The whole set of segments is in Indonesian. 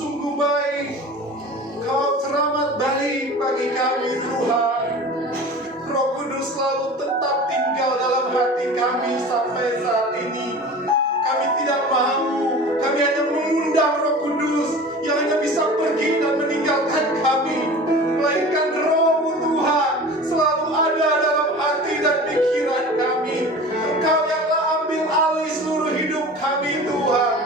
sungguh baik. Kau teramat baik bagi kami Tuhan. Roh Kudus selalu tetap tinggal dalam hati kami sampai saat ini. Kami tidak mau, kami hanya mengundang Roh Kudus yang hanya bisa pergi dan meninggalkan kami, melainkan Roh-Mu Tuhan selalu ada dalam hati dan pikiran kami. Engkau yang telah ambil alih seluruh hidup kami Tuhan,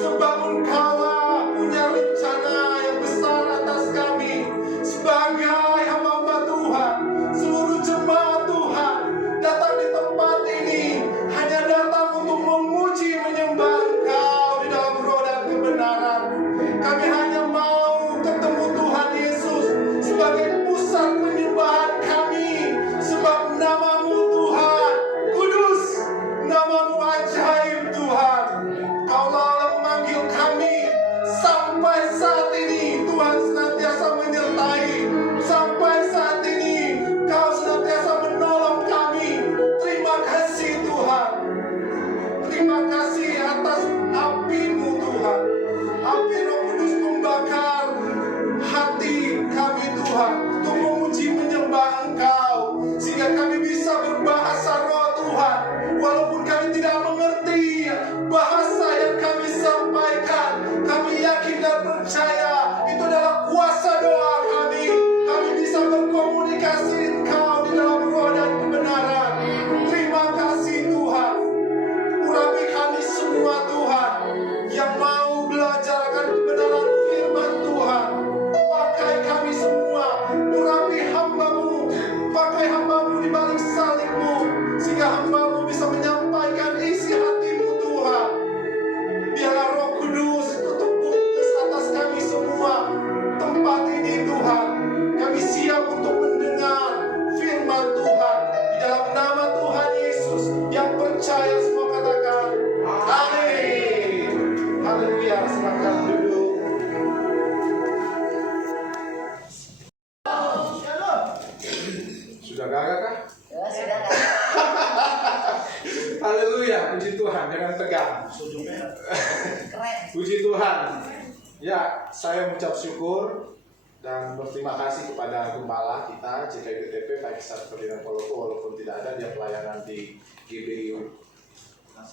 sebab Engkau punya rencana yang besar atas kami sebagai hamba Tuhan. Seluruh jemaat Tuhan datang di tempat ini hanya datang untuk memuji menyembah Engkau di dalam roh dan kebenaran. Kami hanya mau ketemu Tuhan Yesus sebagai pusat penyembahan kami, sebab nama-Mu Tuhan kudus, nama-Mu ajaib Tuhan. Kau-lah yang memanggil kami sampai saat ini. Tuhan senantiasa menyertai. Sampai saat ini Kau senantiasa menolong kami. Terima kasih Tuhan. Terima kasih atas api-Mu Tuhan. Api Roh Kudus membakar hati kami Tuhan untuk memuji menyembah Engkau, sehingga kami bisa berbahasa roh Tuhan. Walaupun kami tidak mengerti bahasa yang kami sampaikan, kami yakin dan percaya itu adalah kuasa doa kami. Kami bisa berkomunikasi Engkau di dalam roh dan kebenaran. Terima kasih Tuhan. Urapi kami semua Tuhan yang mau belajar akan kebenaran firman Tuhan. Pakai kami semua, urapi hamba-Mu, pakai hamba-Mu di balik salib-Mu, sehingga hamba-Mu bisa menyampaikan isi hati-Mu Tuhan. Biarlah Roh Kudus tutup bungkus atas kami semua tempat ini Tuhan. Kami siap untuk mendengar firman Tuhan di dalam nama Tuhan Yesus. Yang percaya semua katakan amin. Haleluya. Silakan duduk. Sudah gagah kah? Ya, sudah kan? Haleluya, puji Tuhan, jangan tegang. Keren. Puji Tuhan. Ya, saya mengucap syukur dan berterima kasih kepada gembala kita JKI Pak Iksan Ferdinand Polopo, walaupun tidak ada dia pelayanan di GBI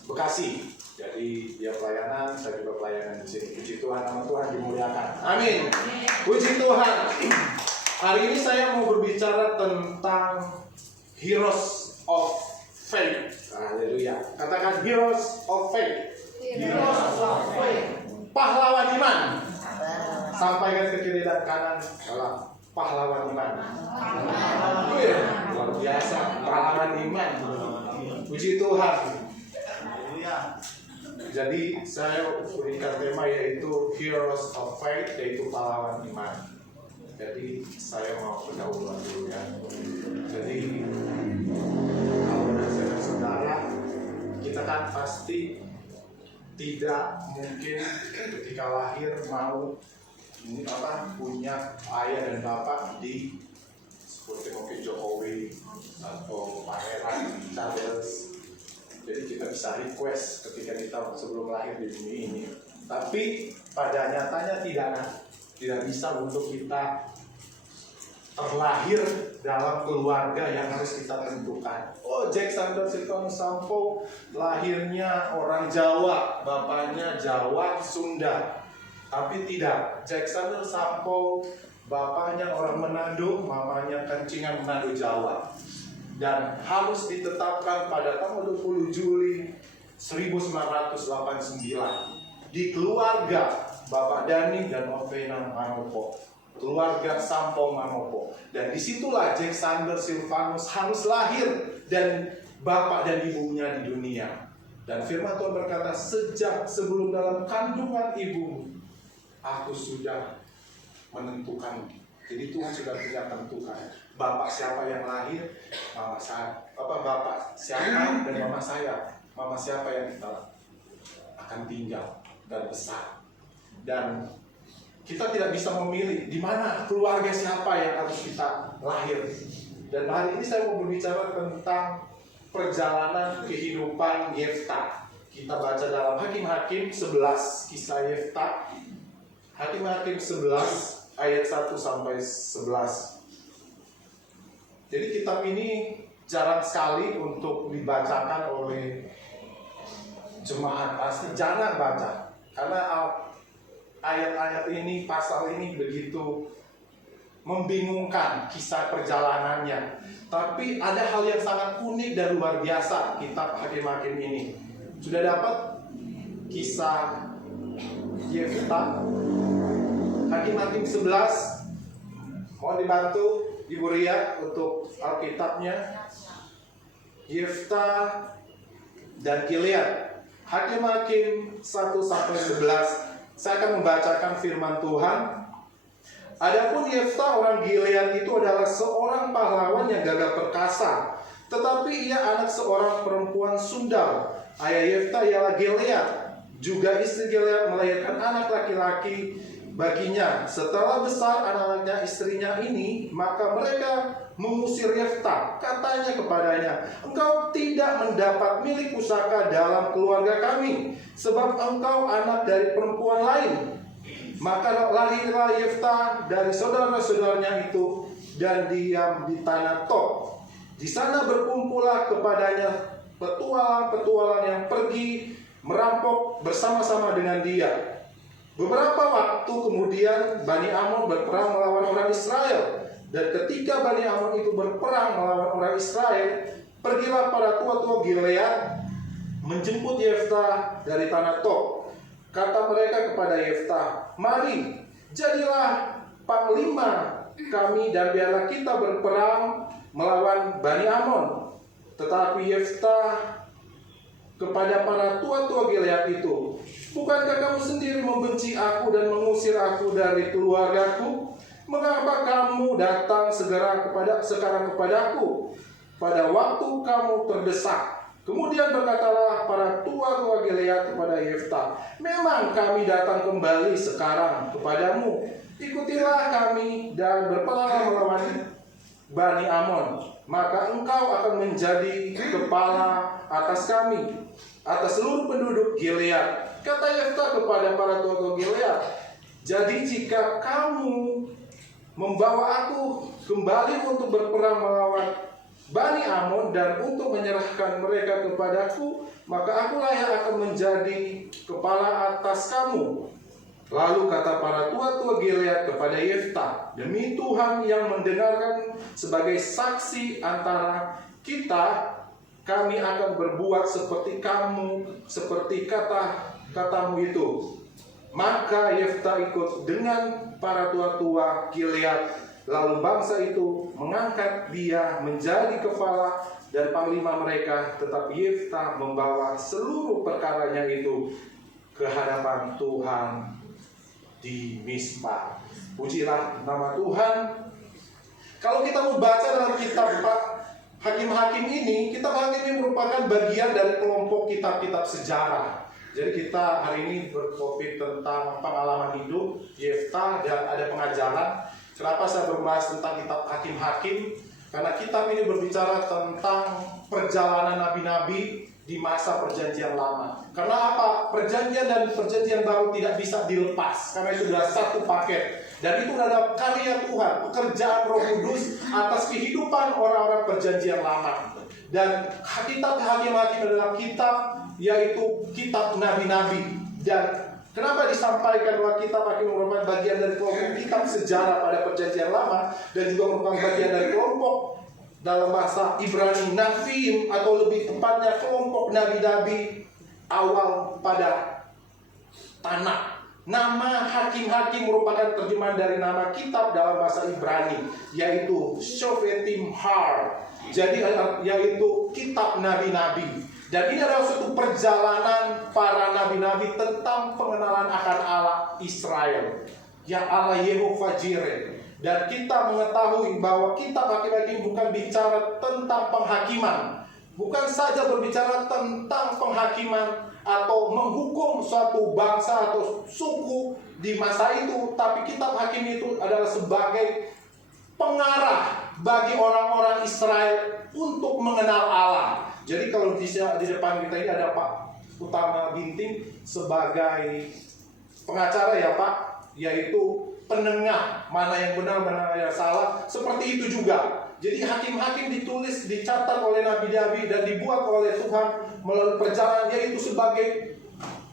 Bekasi. Jadi dia pelayanan, saya juga pelayanan di sini. Puji Tuhan, nama Tuhan dimuliakan. Amin. Puji Tuhan. Hari ini saya mau berbicara tentang heroes of faith. Haleluya. Katakan heroes of faith. Heroes of faith. Pahlawan iman. Sampaikan ke kiri dan kanan dalam pahlawan iman. Luar biasa, pahlawan iman. Puji Tuhan. Jadi saya berikan tema yaitu heroes of faith, yaitu pahlawan iman. Jadi saya mau pendahuluan dulu ya. Jadi kalau saudara, kita kan pasti tidak mungkin ketika lahir mau punya ayah dan bapak di seperti mungkin Jokowi atau Pangeran Charles. Jadi kita bisa request ketika kita sebelum lahir di bumi ini. Tapi pada nyatanya tidak bisa untuk kita terlahir dalam keluarga yang harus kita tentukan. Oh, Jack Sander Silvan Sampo lahirnya orang Jawa, bapaknya Jawa, Sunda. Tapi tidak, Jack Sander Sampo bapaknya orang Manado, mamanya Kencingan Manado Jawa. Dan harus ditetapkan pada tanggal 20 Juli 1989 di keluarga Bapak Dani dan Ovena Manopo, keluarga Sampo Manopo. Dan disitulah Jack Sander Silvanus harus lahir dan bapak dan ibunya di dunia. Dan firman Tuhan berkata, sejak sebelum dalam kandungan ibumu, aku sudah menentukan. Jadi Tuhan sudah tidak tentukan bapak siapa yang lahir, mama saya, bapak siapa dan mama saya, mama siapa yang kita akan tinggal dan besar. Dan kita tidak bisa memilih di mana keluarga siapa yang harus kita lahir. Dan hari ini saya mau berbicara tentang perjalanan kehidupan Yefta. Kita baca dalam Hakim-Hakim 11 kisah Yefta Hakim-Hakim 11 ayat 1 sampai 11. Jadi kitab ini jarang sekali untuk dibacakan oleh jemaat, pasti jarang baca. Karena ayat-ayat ini, pasal ini begitu membingungkan kisah perjalanannya. Tapi ada hal yang sangat unik dan luar biasa kitab Hakim-Hakim ini. Sudah dapat kisah Yefta? Hakim-Hakim 11. Mohon dibantu Ibu Ria untuk Alkitabnya. Yefta dan Gilead. Hakim-Hakim 1 sampai 11. Saya akan membacakan firman Tuhan. Adapun Yefta orang Gilead itu adalah seorang pahlawan yang gagah perkasa, tetapi ia anak seorang perempuan sundal. Ayah Yefta ialah Gilead. Juga istri Gilead melahirkan anak laki-laki baginya. Setelah besar anak-anaknya istrinya ini, maka mereka mengusir Yefta. Katanya kepadanya, engkau tidak mendapat milik pusaka dalam keluarga kami, sebab engkau anak dari perempuan lain. Maka larilah Yefta dari saudara-saudaranya itu dan diam di tanah Tob. Di sana berkumpullah kepadanya petualang-petualang yang pergi merampok bersama-sama dengan dia. Beberapa waktu kemudian Bani Amon berperang melawan orang Israel. Dan ketika Bani Amon itu berperang melawan orang Israel, pergilah para tua-tua Gilead menjemput Yefta dari tanah Tob. Kata mereka kepada Yefta, mari, jadilah panglima kami dan biarlah kita berperang melawan Bani Amon. Tetapi Yefta kepada para tua-tua Gilead itu, bukankah kamu sendiri membenci aku dan mengusir aku dari keluargaku? Mengapa kamu datang sekarang kepadaku pada waktu kamu terdesak? Kemudian berkatalah para tua-tua Gilead kepada Yefta, memang kami datang kembali sekarang kepadamu. Ikutilah kami dan berperang melawan Bani Amon, maka engkau akan menjadi kepala atas kami, atas seluruh penduduk Gilead. Kata Yefta kepada para tua-tua Gilead, jadi jika kamu membawa aku kembali untuk berperang melawan Bani Amon dan untuk menyerahkan mereka kepadaku, maka akulah yang akan menjadi kepala atas kamu. Lalu kata para tua-tua Gilead kepada Yefta, demi Tuhan yang mendengarkan sebagai saksi antara kita, kami akan berbuat seperti kamu, seperti katamu itu. Maka Yefta ikut dengan para tua-tua Gilead. Lalu bangsa itu mengangkat dia menjadi kepala dan panglima mereka. Tetapi Yefta membawa seluruh perkaranya itu ke hadapan Tuhan di Mispa. Pujilah nama Tuhan. Kalau kita membaca dalam kitab Hakim-Hakim ini, kitab Hakim ini merupakan bagian dari kelompok kitab-kitab sejarah. Jadi kita hari ini bertopik tentang pengalaman hidup Yefta dan ada pengajaran. Kenapa saya berbahas tentang kitab Hakim-Hakim? Karena kitab ini berbicara tentang perjalanan nabi-nabi di masa perjanjian lama. Karena apa? Perjanjian dan perjanjian baru tidak bisa dilepas, karena itu adalah satu paket. Dan itu adalah karya Tuhan, pekerjaan Roh Kudus atas kehidupan orang-orang perjanjian lama. Dan kitab Hakim-Hakim adalah kitab, yaitu kitab nabi-nabi. Dan kenapa disampaikan bahwa kitab Hakim merupakan bagian dari kelompok kitab sejarah pada perjanjian lama dan juga merupakan bagian dari kelompok dalam bahasa Ibrani Navim, atau lebih tepatnya kelompok nabi-nabi awal pada tanah. Nama Hakim-Hakim merupakan terjemahan dari nama kitab dalam bahasa Ibrani, yaitu Shofetim Har. Jadi yaitu kitab nabi-nabi. Dan ini adalah suatu perjalanan para nabi-nabi tentang pengenalan akan Allah Israel, yang Allah Yehova Jireh. Dan kita mengetahui bahwa kitab Hakim-Hakim bukan bicara tentang penghakiman, bukan saja berbicara tentang penghakiman atau menghukum suatu bangsa atau suku di masa itu, tapi kitab Hakim itu adalah sebagai pengarah bagi orang-orang Israel untuk mengenal Allah. Jadi kalau di depan kita ini ada Pak Utama Ginting sebagai pengacara ya Pak, yaitu penengah, mana yang benar, mana yang salah. Seperti itu juga. Jadi hakim-hakim ditulis, dicatat oleh Nabi-Nabi dan dibuat oleh Tuhan melalui perjalanan, yaitu sebagai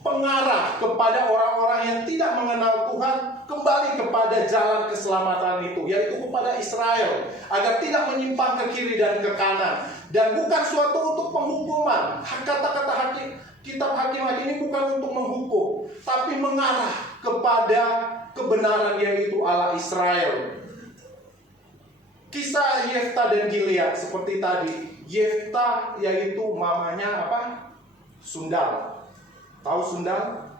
pengarah kepada orang-orang yang tidak mengenal Tuhan kembali kepada jalan keselamatan itu, yaitu kepada Israel, agar tidak menyimpang ke kiri dan ke kanan. Dan bukan suatu untuk penghukuman. Kata-kata hakim, kitab Hakim-Hakim ini bukan untuk menghukum, tapi mengarah kepada kebenaran, yaitu Allah Israel. Kisah Yefta dan Gilead seperti tadi. Yefta yaitu mamanya apa? Sundal. Tahu sundal?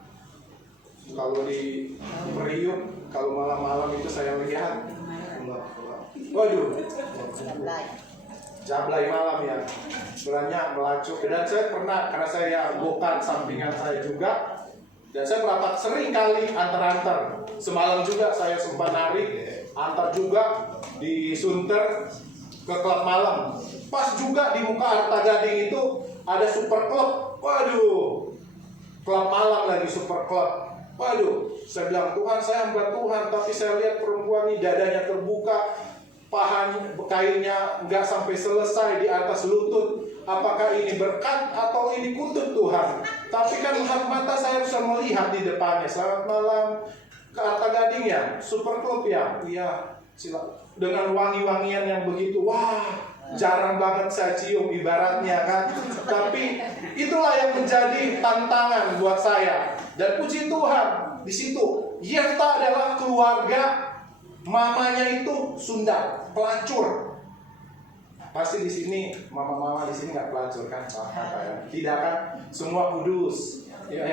Kalau di Periuk, kalau malam-malam itu saya lihat, waduh, jablay malam ya, banyak melacur. Dan saya pernah, karena saya bukan sampingan saya juga, dan saya merapat sering kali antar-antar. Semalam juga saya sempat narik, antar juga di Sunter ke klub malam. Pas juga di muka Arta Gading itu ada super klub. Waduh, klub malam lagi, super klub. Waduh, saya bilang, Tuhan, saya hamba Tuhan, tapi saya lihat perempuan ini dadanya terbuka, pahanya, kainnya nggak sampai selesai di atas lutut. Apakah ini berkat atau ini kutub Tuhan? Tapi kan mata saya bisa melihat di depannya. Selamat malam, ke Arta Gading ya, super klub ya. Iya, silakan. Dengan wangi-wangian yang begitu, wah, jarang banget saya cium ibaratnya kan. Tapi itulah yang menjadi tantangan buat saya. Dan puji Tuhan, di situ Yefta adalah keluarga, mamanya itu Sundal, pelacur. Pasti di sini mama-mama di sini nggak pelacur kan? Tidak kan? Semua kudus. Ya,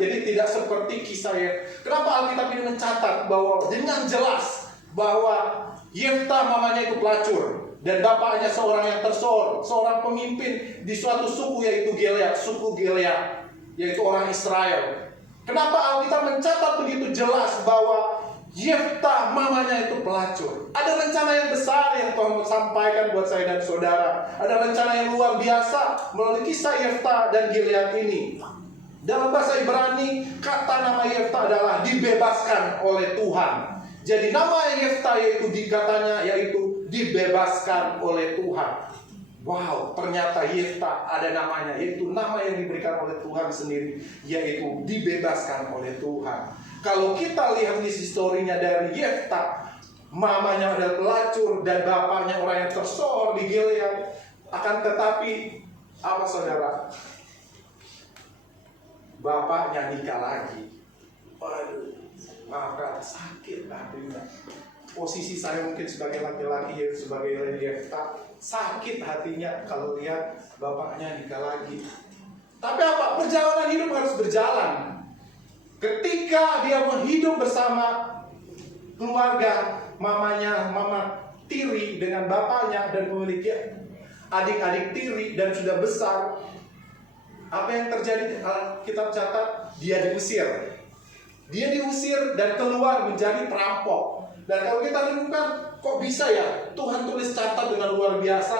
jadi tidak seperti kisah Yefta. Kenapa Alkitab ini mencatat bahwa dengan jelas bahwa Yefta mamanya itu pelacur dan bapaknya seorang yang tersohor, seorang pemimpin di suatu suku, yaitu Gilead, suku Gilead, yaitu orang Israel. Kenapa Alkitab mencatat begitu jelas bahwa Yefta mamanya itu pelacur? Ada rencana yang besar yang Tuhan sampaikan buat saya dan saudara. Ada rencana yang luar biasa melalui kisah Yefta dan Gilead ini. Dalam bahasa Ibrani, kata nama Yefta adalah dibebaskan oleh Tuhan. Jadi nama Yefta yaitu dibebaskan oleh Tuhan. Wow, ternyata Yefta ada namanya, yaitu nama yang diberikan oleh Tuhan sendiri, yaitu dibebaskan oleh Tuhan. Kalau kita lihat di historinya dari Yefta, mamanya adalah pelacur dan bapaknya orang yang tersohor di Gilead. Akan tetapi, apa saudara? Bapaknya nikah lagi. Waduh, maafkan, sakit hatinya. Posisi saya mungkin sebagai laki-laki, sebagai Yefta, sakit hatinya kalau lihat bapaknya nikah lagi. Tapi apa? Perjalanan hidup harus berjalan. Ketika dia hidup bersama keluarga, mama tiri dengan bapaknya dan memiliki adik-adik tiri dan sudah besar, apa yang terjadi? Kita catat, dia diusir. Dia diusir dan keluar menjadi perampok. Dan kalau kita renungkan, kok bisa ya Tuhan tulis catat dengan luar biasa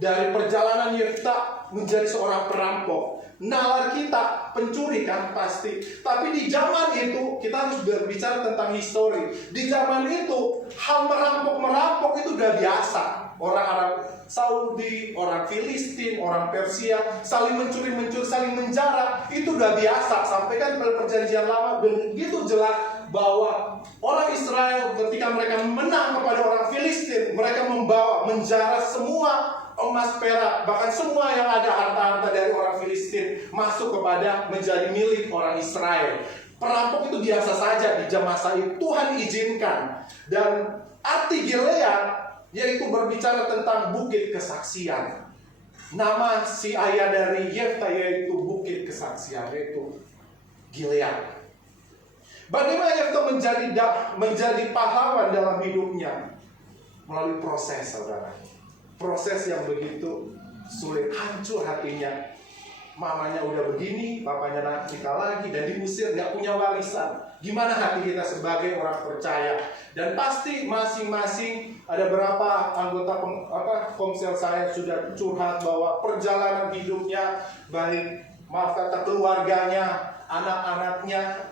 dari perjalanan Yefta menjadi seorang perampok. Nalar kita pencuri kan pasti. Tapi di zaman itu kita harus berbicara tentang histori. Di zaman itu hal merampok itu udah biasa. Orang Arab Saudi, orang Filistin, orang Persia saling mencuri, saling menjara, itu udah biasa. Sampai kan pada perjanjian lama begitu jelas bahwa orang Israel ketika mereka menang kepada orang Filistin, mereka membawa menjara semua emas, perak, bahkan semua yang ada harta-harta dari orang Filistin masuk kepada menjadi milik orang Israel. Perampok itu biasa saja di masa itu, Tuhan izinkan. Dan arti Gilead yaitu berbicara tentang bukit kesaksian. Nama si ayah dari Yefta yaitu bukit kesaksian, yaitu Gilead. Bagaimana Yefta menjadi pahlawan dalam hidupnya? Melalui proses, saudara. Proses yang begitu sulit, hancur hatinya. Mamanya udah begini, bapaknya nikah lagi dan diusir, gak punya warisan. Gimana hati kita sebagai orang percaya? Dan pasti masing-masing ada berapa anggota komsel saya sudah curhat bahwa perjalanan hidupnya, baik keluarganya, anak-anaknya,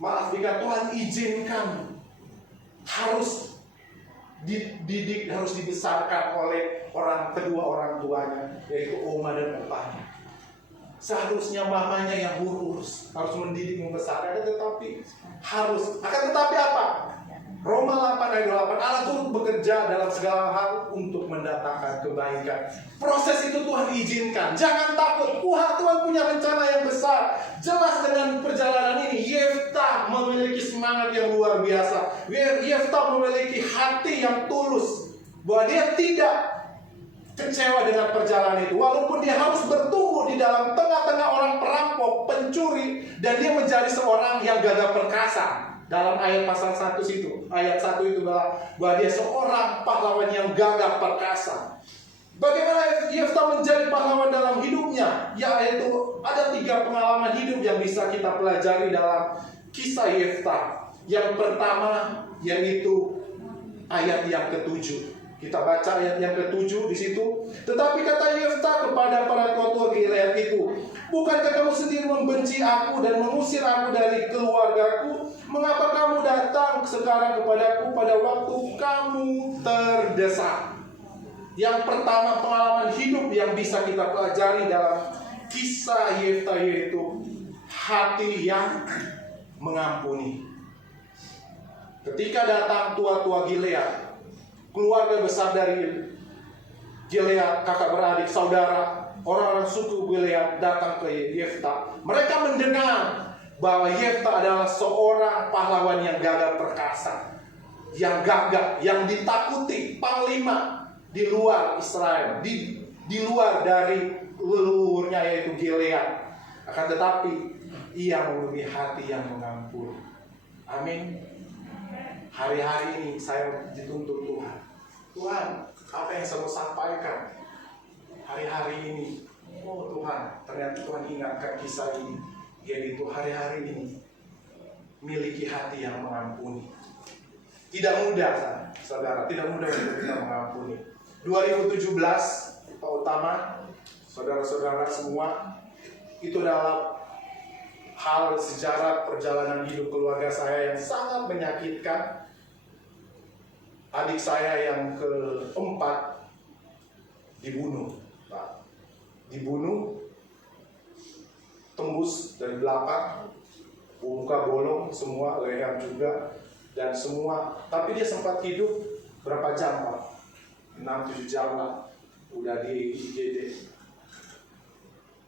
maaf, jika Tuhan izinkan harus dididik, harus dibesarkan oleh kedua orang tuanya, yaitu oma dan opanya. Seharusnya mamanya yang urus, harus mendidik, membesarkan, tetapi apa? Roma 8 ayat 28, Allah turut bekerja dalam segala hal untuk mendatangkan kebaikan. Proses itu Tuhan izinkan. Jangan takut, Tuhan punya rencana yang besar. Jelas dengan perjalanan ini, Yeftah memiliki semangat yang luar biasa. Yeftah memiliki hati yang tulus, bahwa dia tidak kecewa dengan perjalanan itu. Walaupun dia harus bertumbuh di dalam tengah-tengah orang perampok, pencuri, dan dia menjadi seorang yang gagah perkasa. Dalam ayat pasal 1 itu, ayat 1 itu bahwa dia seorang pahlawan yang gagah perkasa. Bagaimana Yeftah menjadi pahlawan dalam hidupnya? Yaitu ada 3 pengalaman hidup yang bisa kita pelajari dalam kisah Yeftah. Yang pertama yaitu ayat yang ke-7. Kita baca ayat yang ke-7 di situ. Tetapi kata Yeftah kepada para tua-tua Gilead itu, bukankah kamu sendiri membenci aku dan mengusir aku dari keluargaku? Mengapa kamu datang sekarang kepadaku pada waktu kamu terdesak? Yang pertama pengalaman hidup yang bisa kita pelajari dalam kisah Yeftah yaitu hati yang mengampuni. Ketika datang tua-tua Gilead, keluarga besar dari Gilead, kakak beradik, saudara, orang-orang suku Gilead datang ke Yeftah. Mereka mendengar bahwa Yeftah adalah seorang pahlawan yang gagah perkasa, yang gagah, yang ditakuti, panglima di luar Israel, di luar dari leluhurnya yaitu Gilead. Akan tetapi ia memiliki hati yang mengampuni. Amin. Hari-hari ini saya dituntut Tuhan, apa yang saya mau sampaikan hari-hari ini? Oh Tuhan, ternyata Tuhan ingatkan kisah ini, yaitu hari-hari ini miliki hati yang mengampuni. Tidak mudah, saudara, tidak mudah untuk kita mengampuni. 2017, Pak Utama, saudara-saudara semua, itu adalah hal sejarah perjalanan hidup keluarga saya yang sangat menyakitkan. Adik saya yang keempat dibunuh, Pak. Dibunuh, tembus dari belakang, muka bolong, semua leher juga, dan semua. Tapi dia sempat hidup berapa jam, Pak? 6-7 jam lah, udah di IGD.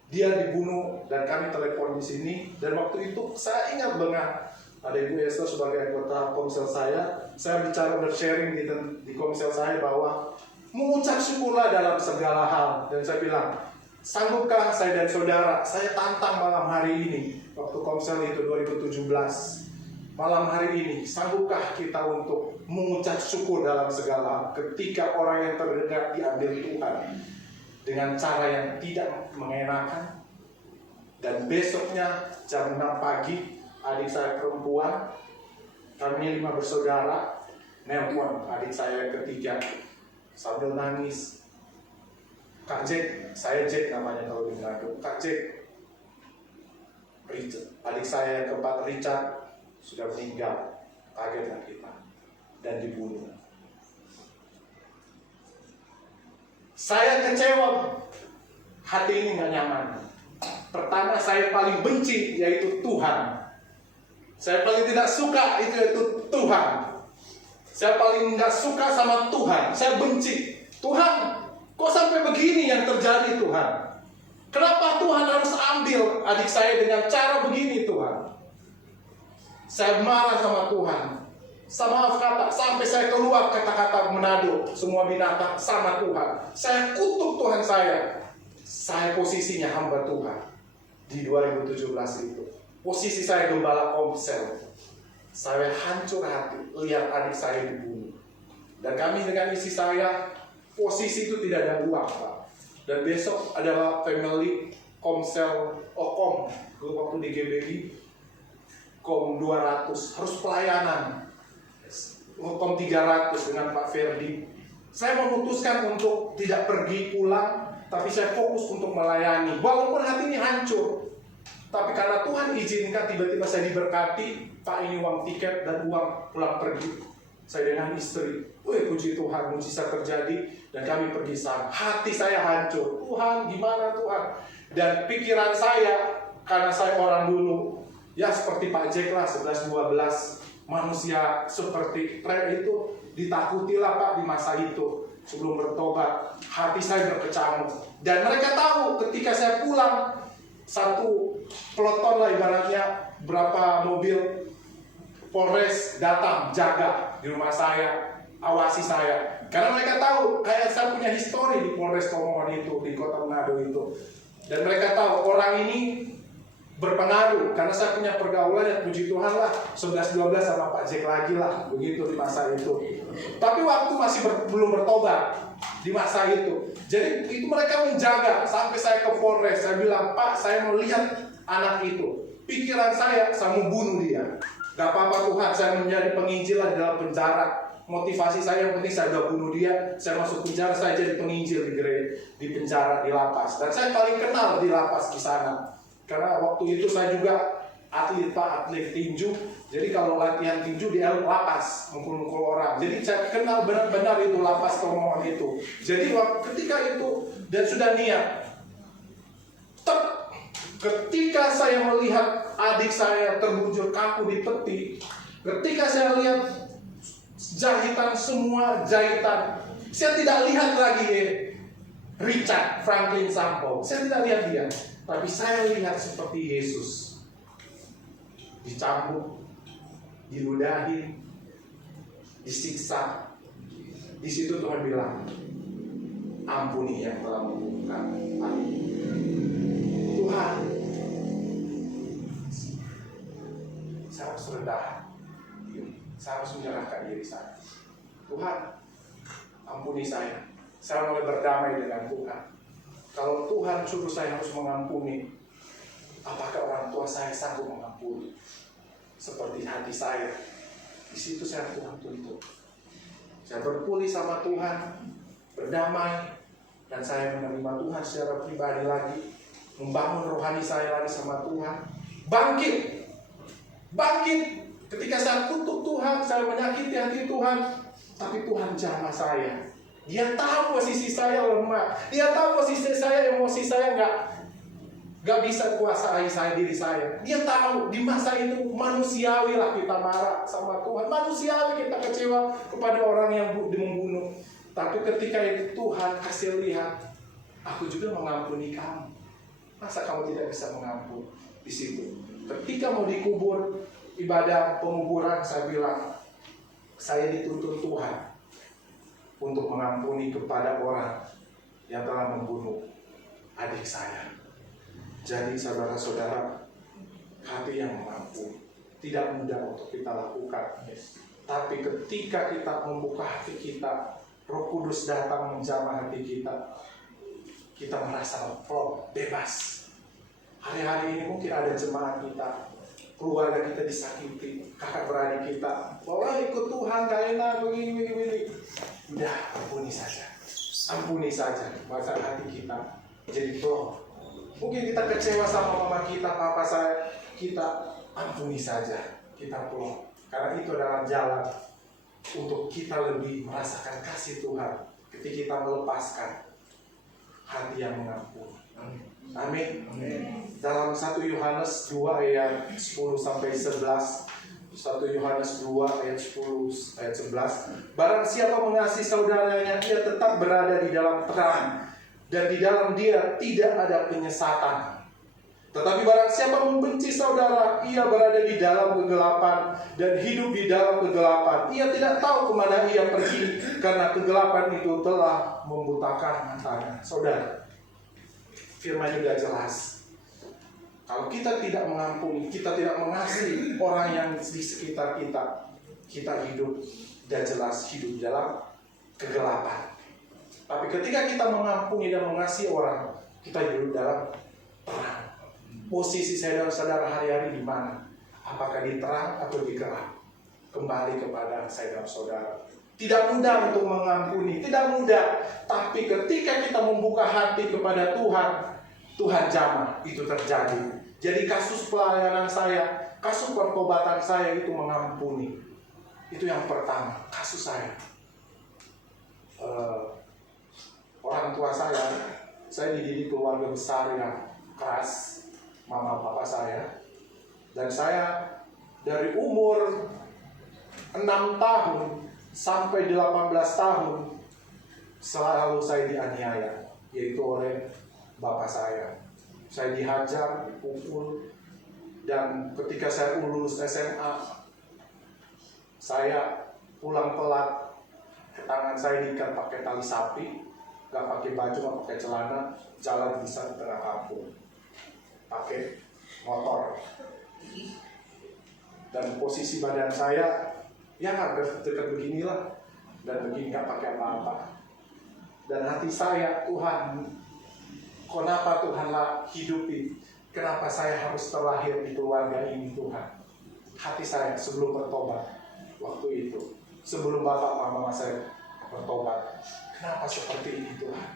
Dia dibunuh dan kami telepon di sini. Dan waktu itu saya ingat banget, ada Ibu Esther sebagai anggota komsel saya bicara bersharing di komsel saya bahwa mengucap syukurlah dalam segala hal. Dan saya bilang, sanggupkah saya dan saudara, saya tantang malam hari ini, waktu komsel itu 2017, malam hari ini, sanggupkah kita untuk mengucap syukur dalam segala hal ketika orang yang terdekat diambil Tuhan dengan cara yang tidak mengenakan? Dan besoknya jam 6 pagi, adik saya perempuan, kami 5 bersaudara, nelpon adik saya yang ketiga sambil nangis. Kak Jack, saya Jack namanya kalau di Manado. Kak Jack, adik saya yang keempat Richard sudah meninggal. Kagetlah kita dan dibunuh. Saya kecewa, hati ini nggak nyaman. Pertama, saya paling benci yaitu Tuhan. Saya paling tidak suka yaitu Tuhan. Saya paling nggak suka sama Tuhan. Saya benci Tuhan. Kok sampai begini yang terjadi Tuhan? Kenapa Tuhan harus ambil adik saya dengan cara begini Tuhan? Saya marah sama Tuhan. Sama kata, sampai saya keluar kata-kata Manado, semua binatang sama Tuhan. Saya kutuk Tuhan saya. Saya posisinya hamba Tuhan di 2017 itu. Posisi saya gembala komsel. Saya hancur hati lihat adik saya dibunuh. Dan kami dengan istri saya, posisi itu tidak ada uang, Pak. Dan besok adalah family komsel Okom. Waktu di GBI Kom 200 harus pelayanan. Kom 300 dengan Pak Ferdi. Saya memutuskan untuk tidak pergi pulang, tapi saya fokus untuk melayani. Walaupun hati ini hancur. Tapi karena Tuhan izinkan, tiba-tiba saya diberkati, Pak ini uang tiket dan uang pulang pergi. Saya dengan istri, puji Tuhan, mujizat terjadi, dan kami pergi sana. Hati saya hancur, Tuhan gimana Tuhan? Dan pikiran saya, karena saya orang dulu, ya seperti Pak Jack lah, 11-12, manusia seperti itu, ditakutilah Pak di masa itu. Sebelum bertobat, hati saya berkecamuk. Dan mereka tahu ketika saya pulang, satu peloton lah ibaratnya, berapa mobil Polres datang jaga di rumah saya, awasi saya. Karena mereka tahu kayak saya punya histori di Polres Tomohon itu, di Kota Manado itu. Dan mereka tahu orang ini berpengaruh karena saya punya pergaulan, dan puji Tuhan lah 11-12 sama Pak Jack lagi lah, begitu di masa itu. Tapi waktu masih belum bertobat di masa itu. Jadi itu mereka menjaga sampai saya ke Polres. Saya bilang, Pak, saya mau lihat anak itu. Pikiran saya mau bunuh dia. Gak apa-apa Tuhan, saya menjadi penginjil di dalam penjara. Motivasi saya yang penting saya udah bunuh dia, saya masuk penjara, saya jadi penginjil di penjara, di lapas. Dan saya paling kenal di lapas di sana. Karena waktu itu saya juga atlet tinju. Jadi kalau latihan tinju di lapas, mukul-mukul orang. Jadi saya kenal benar-benar itu lapas Tomohon itu. Jadi ketika itu dan sudah niat, ketika saya melihat adik saya terbujur kaku di peti, ketika saya lihat jahitan, semua jahitan, saya tidak lihat lagi Richard Franklin Sampo. Saya tidak lihat dia, tapi saya lihat seperti Yesus dicambuk, diludahi, disiksa. Di situ Tuhan bilang, ampuni yang telah membuka hati. Tuhan, saya harus rendah, saya harus menyerahkan diri saya. Tuhan, ampuni saya. Saya mulai berdamai dengan Tuhan. Kalau Tuhan suruh saya harus mengampuni, apakah orang tua saya sanggup mengampuni? Seperti hati saya. Di situ saya Tuhan tuntut. Saya berpulih sama Tuhan, berdamai, dan saya menerima Tuhan secara pribadi lagi, membangun rohani saya lagi sama Tuhan. Bangkit. Ketika saya kutuk Tuhan, saya menyakiti hati Tuhan, tapi Tuhan jamah saya. Dia tahu posisi saya lemah. Dia tahu posisi saya, emosi saya nggak bisa kuasai diri saya. Dia tahu di masa itu manusiawi lah kita marah sama Tuhan. Manusiawi kita kecewa kepada orang yang membunuh. Tapi ketika itu Tuhan kasih lihat, aku juga mengampuni kamu. Masa kamu tidak bisa mengampuni? Di situ ketika mau dikubur, ibadah penguburan, saya bilang, saya dituntut Tuhan untuk mengampuni kepada orang yang telah membunuh adik saya. Jadi saudara-saudara, hati yang mengampuni tidak mudah untuk kita lakukan. Tapi ketika kita membuka hati kita, Roh Kudus datang menjamah hati kita, kita merasa bebas. Hari-hari ini mungkin ada jemaat kita, keluarga kita disakiti, kakak beradik kita, wah ikut Tuhan gak enak, begini. Udah, ampuni saja, masa hati kita jadi plong. Mungkin kita kecewa sama mama kita, papa saya, kita ampuni saja, kita plong. Karena itu adalah jalan untuk kita lebih merasakan kasih Tuhan ketika kita melepaskan hati yang mengampuni. Amin. Dalam 1 Yohanes 2 ayat 10-11, 1 Yohanes 2 ayat 10 ayat 11, barang siapa mengasihi saudaranya, ia tetap berada di dalam terang, dan di dalam dia tidak ada penyesatan. Tetapi barang siapa membenci saudara, ia berada di dalam kegelapan dan hidup di dalam kegelapan. Ia tidak tahu kemana ia pergi, karena kegelapan itu telah membutakan matanya. Saudara, firman juga jelas. Kalau kita tidak mengampuni, kita tidak mengasihi orang yang di sekitar kita, kita hidup dan jelas hidup dalam kegelapan. Tapi ketika kita mengampuni dan mengasihi orang, kita hidup dalam terang. Posisi saudara-saudara hari-hari di mana? Apakah di terang atau di gelap? Kembali kepada saudara-saudara. Tidak mudah untuk mengampuni, tidak mudah. Tapi ketika kita membuka hati kepada Tuhan, Tuhan jamah, itu terjadi. Jadi kasus pelayanan saya, kasus pertobatan saya itu mengampuni. Itu yang pertama, kasus saya. Orang tua saya dididik keluarga besar yang keras, mama papa saya. Dan saya dari umur 6 tahun sampai 18 tahun selalu saya dianiaya, yaitu oleh bapak saya. Saya dihajar, dipukul, dan ketika saya lulus SMA, saya pulang telat, tangan saya diikat pakai tali sapi, gak pakai baju, gak pakai celana, jalan di tengah kampung, pakai motor. Dan posisi badan saya, ya dekat beginilah, dan begini gak pakai apa-apa. Dan hati saya, Tuhan, kenapa Tuhanlah hidupi? Kenapa saya harus terlahir di keluarga ini, Tuhan? Hati saya sebelum bertobat waktu itu, sebelum bapak mama saya bertobat, kenapa seperti ini, Tuhan?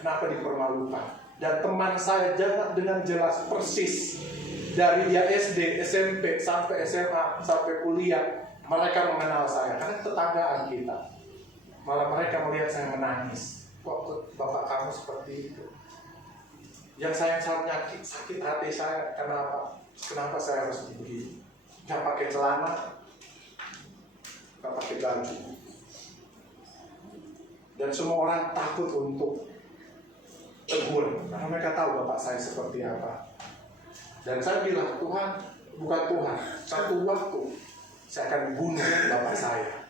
Kenapa dipermalukan? Dan teman saya dengan jelas persis dari dia SD, SMP, sampai SMA, sampai kuliah, mereka mengenal saya karena tetanggaan kita. Malah mereka melihat saya menangis. Kok bapak kamu seperti itu? Yang saya sangat sakit hati saya, kenapa? Kenapa saya harus begini? Gak pakai celana, gak pakai baju. Dan semua orang takut untuk tegur, karena mereka tahu bapak saya seperti apa. Dan saya bilang, Tuhan, bukan Tuhan, satu waktu saya akan bunuh bapak saya.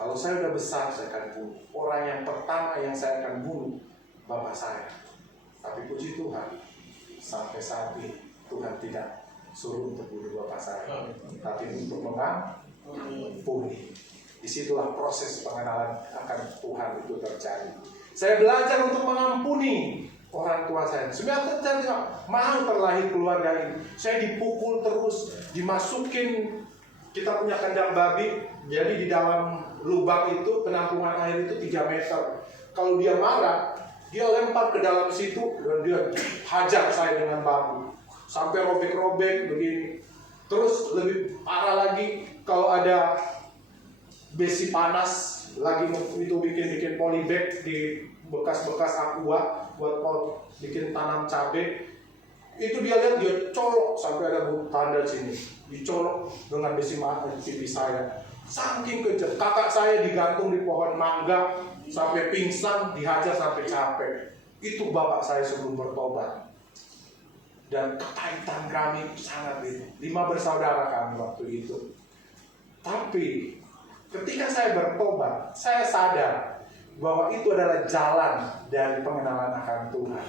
Kalau saya udah besar, saya akan bunuh. Orang yang pertama yang saya akan bunuh, bapak saya. Tapi puji Tuhan, sampai saat ini Tuhan tidak suruh untuk bunuh bapak saya, tapi untuk mengampuni. Disitulah proses pengenalan akan Tuhan itu terjadi. Saya belajar untuk mengampuni orang tua saya. Sebenarnya saya tidak mau terlahir keluarga ini. Saya dipukul terus, dimasukin. Kita punya kandang babi, jadi di dalam lubang itu penampungan air itu 3 meter. Kalau dia marah, dia lempar ke dalam situ dan dia hajar saya dengan bambu sampai robek-robek begini. Terus lebih parah lagi kalau ada besi panas lagi itu bikin polybag di bekas-bekas aqua buat bikin tanam cabai. Itu dia lihat, dia colok sampai ada tanda sini, dicolok dengan besi mata di pipi saya. Saking kejam, kakak saya digantung di pohon mangga sampai pingsan, dihajar sampai capek. Itu bapak saya sebelum bertobat. Dan kekaitan kami sangat itu. 5 bersaudara kami waktu itu. Tapi ketika saya bertobat, saya sadar bahwa itu adalah jalan dari pengenalan akan Tuhan.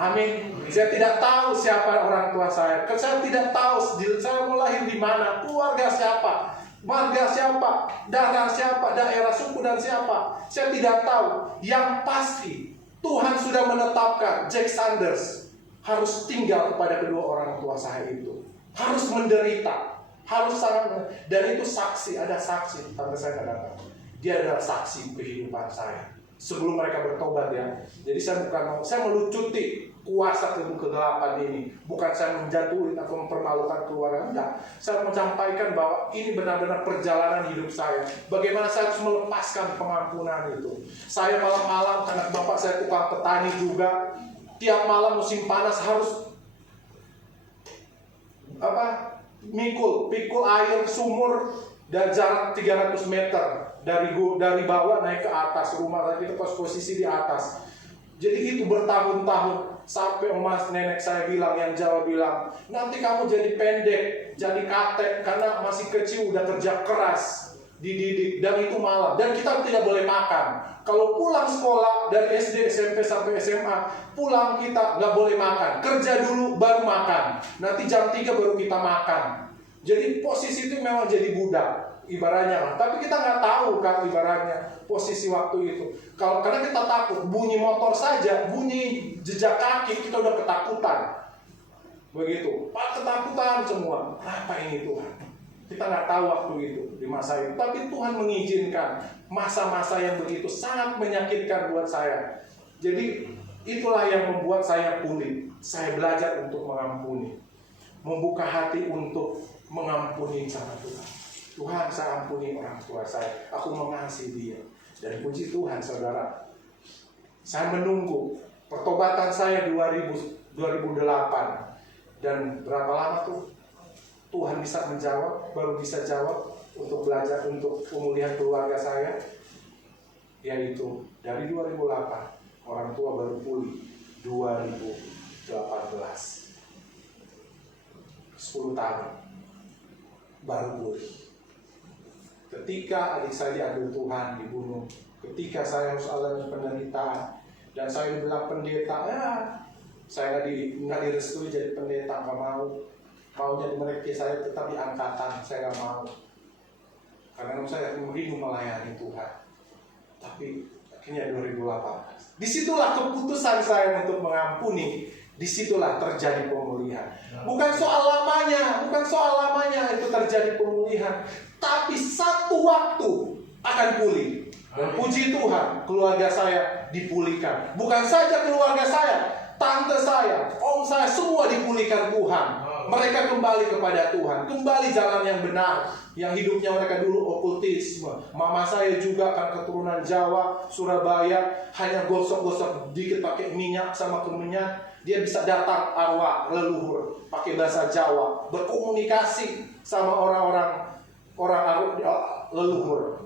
Amin. Saya tidak tahu siapa orang tua saya. Saya tidak tahu saya mau lahir di mana, keluarga siapa, marga siapa, darah siapa, daerah suku dan siapa. Saya tidak tahu. Yang pasti Tuhan sudah menetapkan Jack Sanders harus tinggal kepada kedua orang tua saya itu. Harus menderita, harus sangat, dan itu saksi, ada saksi. Tante saya katakan, dia adalah saksi kehidupan saya sebelum mereka bertobat ya. Jadi saya melucuti kuasa kegelapan ini, bukan saya menjatuhin atau mempermalukan keluarga, enggak. Saya menyampaikan bahwa ini benar-benar perjalanan hidup saya. Bagaimana saya harus melepaskan pengampunan itu. Saya malam-malam, karena bapak saya tukang petani juga, tiap malam musim panas harus pikul air sumur dan jarak 300 meter dari bawah naik ke atas rumah, lagi itu posisi di atas. Jadi itu bertahun-tahun sampai emas nenek saya bilang, yang Jawa bilang, nanti kamu jadi pendek, jadi katek karena masih kecil udah kerja keras dididik, dan itu malam, dan kita tidak boleh makan. Kalau pulang sekolah dari SD, SMP sampai SMA, pulang kita nggak boleh makan, kerja dulu baru makan, nanti jam 3 baru kita makan. Jadi posisi itu memang jadi budak ibaratnya, tapi kita nggak tahu kan ibaratnya posisi waktu itu. Karena kita takut, bunyi motor saja, bunyi jejak kaki kita udah ketakutan, begitu. Ketakutan semua. Apa ini Tuhan? Kita nggak tahu waktu itu di masa itu, tapi Tuhan mengizinkan masa-masa yang begitu sangat menyakitkan buat saya. Jadi Itulah yang membuat saya pulih. Saya belajar untuk mengampuni, membuka hati untuk mengampuni sama Tuhan. Tuhan, saya ampuni orang tua saya, aku mengasihi dia. Dan puji Tuhan saudara, saya menunggu pertobatan saya 2008. Dan berapa lama tuh Tuhan bisa menjawab, baru bisa jawab untuk belajar untuk pemulihan keluarga saya, yaitu dari 2008 orang tua baru pulih 2018, 10 tahun baru pulih. Ketika adik saya diambil Tuhan, dibunuh, ketika saya harus alami penderitaan, dan saya dibilang pendeta, saya nggak direstui jadi pendeta, nggak mau. Maunya mereka saya tetap di angkatan, saya nggak mau. Karena saya rindu melayani Tuhan. Tapi akhirnya 2018. Disitulah keputusan saya untuk mengampuni. Disitulah terjadi pemulihan. Bukan soal lamanya itu terjadi pemulihan. Tapi satu waktu akan pulih. Dan puji Tuhan, keluarga saya dipulihkan. Bukan saja keluarga saya, tante saya, om saya, semua dipulihkan Tuhan. Mereka kembali kepada Tuhan, kembali jalan yang benar. Yang hidupnya mereka dulu okultisme. Mama saya juga kan keturunan Jawa, Surabaya, hanya gosok-gosok dikit pakai minyak sama kemenyan. Dia bisa datang arwah leluhur pakai bahasa Jawa, berkomunikasi sama orang leluhur.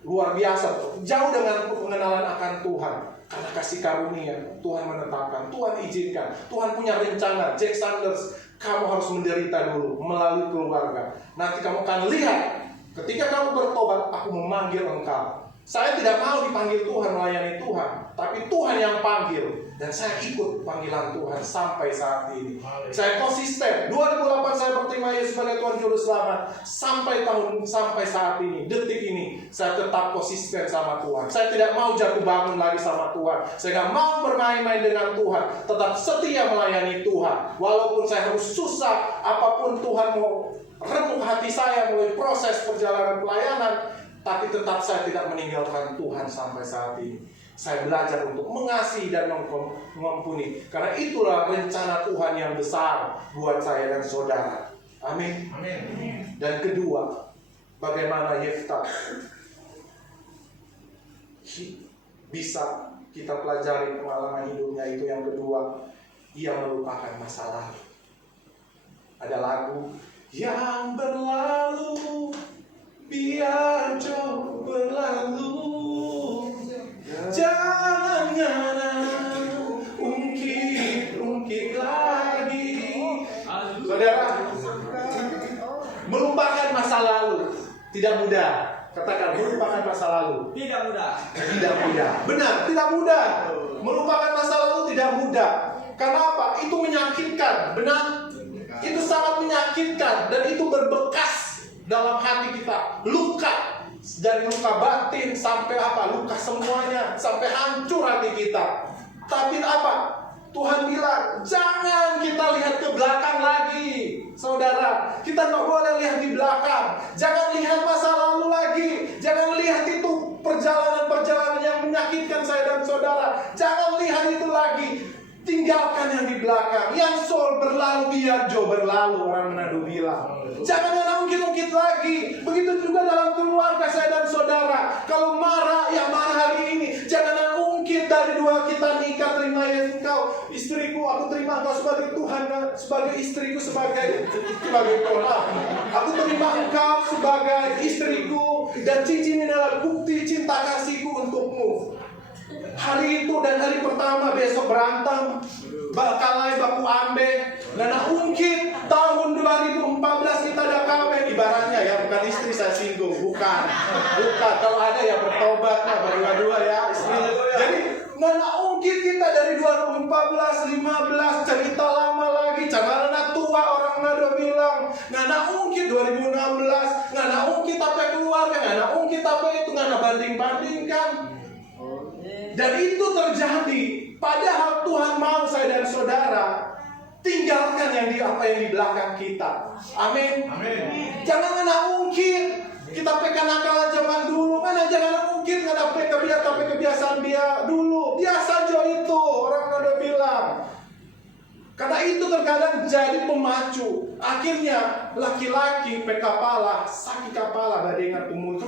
Luar biasa, jauh dengan pengenalan akan Tuhan. Karena kasih karunia, Tuhan menetapkan, Tuhan izinkan, Tuhan punya rencana. Jack Sanders, kamu harus menderita dulu melalui keluarga. Nanti kamu akan lihat, ketika kamu bertobat, aku memanggil engkau. Saya tidak mau dipanggil Tuhan, melayani Tuhan, tapi Tuhan yang panggil. Dan saya ikut panggilan Tuhan sampai saat ini. Saya konsisten. 2008 saya berterima Yesus sebagai Tuhan Juru Selamat. Sampai saat ini, detik ini, saya tetap konsisten sama Tuhan. Saya tidak mau jatuh bangun lagi sama Tuhan. Saya tidak mau bermain-main dengan Tuhan. Tetap setia melayani Tuhan. Walaupun saya harus susah, apapun Tuhan mau remuk hati saya melalui proses perjalanan pelayanan, tapi tetap saya tidak meninggalkan Tuhan sampai saat ini. Saya belajar untuk mengasihi dan mengampuni. Karena itulah rencana Tuhan yang besar buat saya dan saudara. Amin. Dan kedua, bagaimana Yeftah bisa kita pelajari pengalaman hidupnya itu. Yang kedua, ia melupakan masa lalu. Ada lagu yang berlalu, biar jauh berlalu. Jangan ungkit lagi. Saudara, melupakan masa lalu tidak mudah. Katakan, melupakan masa lalu tidak mudah. Benar, tidak mudah. Melupakan masa lalu tidak mudah. Karena apa? Itu menyakitkan. Benar? Itu sangat menyakitkan. Dan itu berbekas dalam hati kita. Luka. Dari luka batin sampai apa? Luka semuanya. Sampai hancur hati kita. Tapi apa? Tuhan bilang, jangan kita lihat ke belakang lagi. Saudara, kita nggak boleh lihat di belakang. Jangan lihat masa lalu lagi. Jangan lihat itu perjalanan-perjalanan yang menyakitkan saya dan saudara. Jangan lihat itu lagi. Tinggalkan yang di belakang. Yang sol berlalu biar jauh berlalu, orang Manado bilang. Jangan ungkit-ungkit lagi. Begitu juga dalam keluarga saya dan saudara. Kalau marah, ya marah hari ini. Jangan ungkit dari dua kita nikah. Terima Yesus engkau, istriku. Aku terima engkau sebagai Tuhan, sebagai istriku, sebagai Tuhan. Aku terima engkau sebagai istriku. Dan cincin ini adalah bukti cinta kasihku untukmu. Hari itu dan hari pertama, besok berantem, bakalai baku ambe, nana ungkit. Tahun 2014 kita ada kawin, ibaratnya ya, bukan istri saya singgung, bukan. Kalau ada ya bertobat lah, berdua-dua ya istri. Jadi nana ungkit kita dari 2014, 15 cerita lama lagi, carana tua orang Nado bilang, nana ungkit 2016, nana ungkit apa keluarga, nana ungkit apa itu, nana banding-bandingkan. Dan itu terjadi. Padahal Tuhan mau saya dan saudara tinggalkan yang di belakang kita. Amin. Jangan kena ungkit. Kita pekan nakalan zaman dulu. Jangan ungkit, nggak ada kebiasaan dia dulu. Biasa aja itu. Orang Karena itu terkadang jadi pemacu. Akhirnya laki-laki kepala, sakit kepala, gak dengar umur.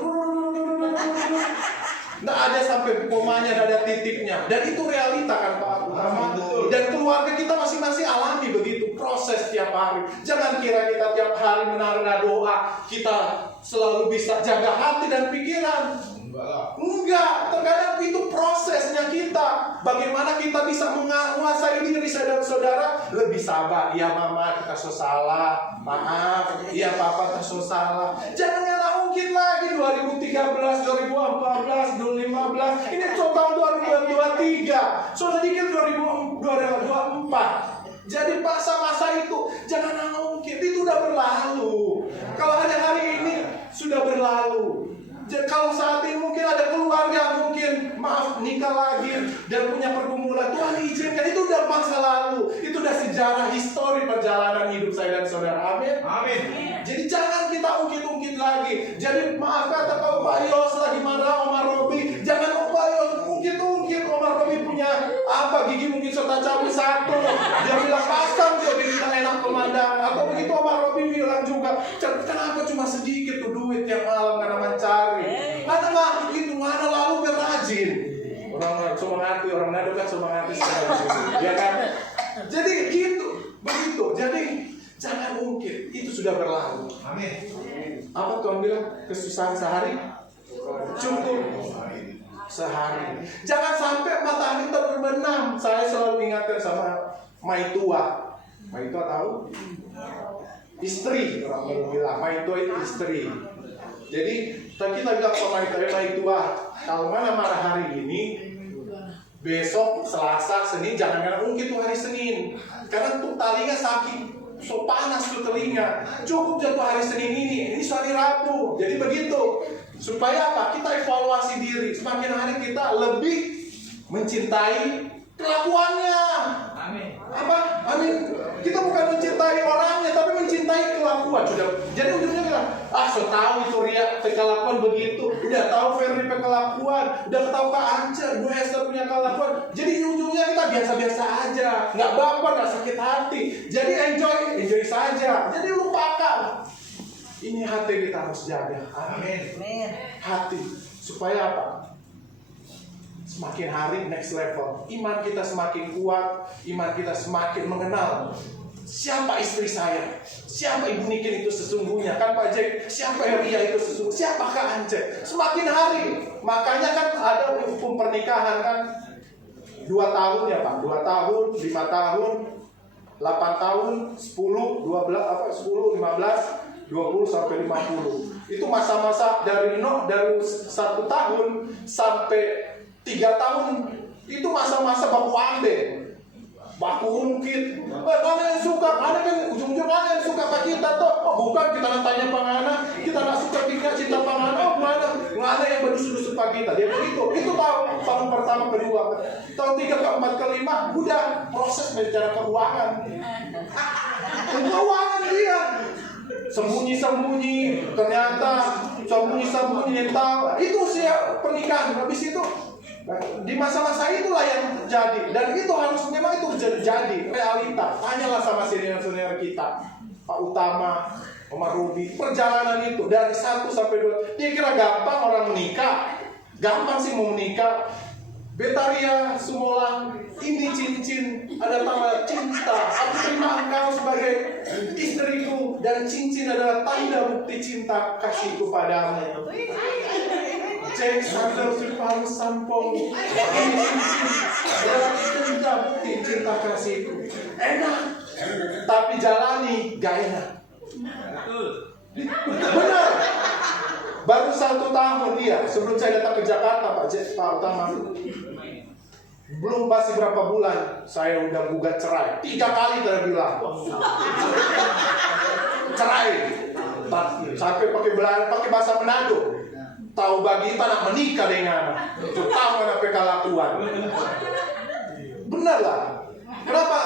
Nggak ada sampai komanya, nggak ada titiknya. Dan itu realita kan Pak Utama. Dan keluarga kita masing-masing alami begitu proses tiap hari. Jangan kira kita tiap hari menaruh doa, kita selalu bisa jaga hati dan pikiran. Enggak, terkadang itu prosesnya kita. Bagaimana kita bisa menguasai diri saudara-saudara. Lebih sabar, ya mama kita salah, maaf, ya papa kita salah. Jangan mungkin lagi 2013, 2014, 2015. Ini tahun 2023. Sudah dikit 2024. Jadi masa-masa itu jangan mungkin, itu udah berlalu. Kalau ada hari ini sudah berlalu. Jadi kalau saat ini mungkin ada keluarga mungkin maaf nikah lagi dan punya pergumulan, Tuhan izinkan, itu udah masa lalu, itu udah sejarah histori perjalanan hidup saya dan saudara. Amin. Amin. Jadi jangan kita ungkit-ungkit lagi. Jadi maaf kata kalau Pak Yos lagi marah Omar Robi, jangan Pak Yos ungkit-ungkit Omar Robi punya apa gigi mungkin serta cabut satu. Dia bilang pasang dia kita enak pemandangan. Atau begitu Omar Robi bilang juga, kenapa cuma sedikit tuh duit yang malam karena mencari. Karena nggak begitu, mana lalu berrajin. Orang semangati, orang nado kan semangati ya kan. Jadi gitu, begitu. Jadi jangan ungkit, itu sudah berlalu. Amin. Apa Tuhan bilang? Kesusahan sehari cukup sehari. Jangan sampai matahari terbenam. Saya selalu ingatkan sama Maitua. Maitua tahu? Istri, orang bilang Maitua itu istri. Jadi kita bilang sama Maitua, kalau mana marah hari ini, besok Selasa, Senin jangan ungkit tuh hari Senin. Karena tuh talinya saking so panas tuh telinga. Cukup jatuh hari Senin ini hari Rabu. Jadi begitu. Supaya apa? Kita evaluasi diri. Semakin hari kita lebih mencintai kelakuannya. Amin. Apa? Amin. Kita bukan mencintai orangnya, tapi mencintai kelakuan. Sudah. Jadi ujungnya bilang, so tahu itu Ria kelakuan begitu. Udah tahu Ferdi kelakuan. Udah tahu Kak Anja, Bu Esther punya kelakuan. Jadi ujungnya kita biasa-biasa aja, nggak baper, nggak sakit hati. Jadi enjoy saja. Jadi lupakan. Ini hati kita harus jaga. Amin. Hati. Supaya apa? Semakin hari next level. Iman kita semakin kuat. Iman kita semakin mengenal siapa istri saya, siapa Ibu Niken itu sesungguhnya. Kan Pak Jack, siapa Ria itu sesungguhnya, siapa Kak Ance. Semakin hari. Makanya kan ada hukum pernikahan kan 2 tahun ya Pak. 2 tahun, 5 tahun, 8 tahun, 10, 12, 10, 15, 20 sampai 50. Itu masa-masa dari 1 tahun sampai 3 tahun. Itu masa-masa baku ambe, baku ungkit. Mana yang suka? Mana kan ujung-ujung mana yang suka Pak kita toh? Oh bukan, kita tanya pangana, kita nggak suka cinta pangana. Oh mana yang berdusuk-dusuk Pak kita? Dia begitu. Itu tahun pertama, kedua, tahun 3, keempat, kelima, udah proses bicara keuangan. Keuangan dia. Sembunyi-sembunyi, ternyata sembunyi-sembunyi tahu. Itu sih pernikahan. Habis itu di masa-masa itulah yang terjadi. Dan itu harus memang itu jadi realita. Tanyalah sama senior-senior kita, Pak Utama, Omar Ruby. Perjalanan itu dari 1 sampai 2. Dia kira gampang orang menikah. Gampang sih mau menikah. Betaria Sumolang, ini cincin, ada tanda cinta. Aku terima engkau sebagai istriku, dan cincin adalah tanda bukti cinta kasihku padamu. Cek sandal Sipalu Sampong, ini cincin adalah tanda bukti cinta kasihku. Enak, tapi jalani gak enak. Benar. Baru 1 tahun dia sebelum saya datang ke Jakarta Pak Utama. Belum pasti berapa bulan saya udah gugat cerai. 3 kali dia bilang cerai. Sampai pakai bahasa Manado. Tahu bagi kita nak menikah dengan itu tahu mana kelakuan. Benar lah. Kenapa?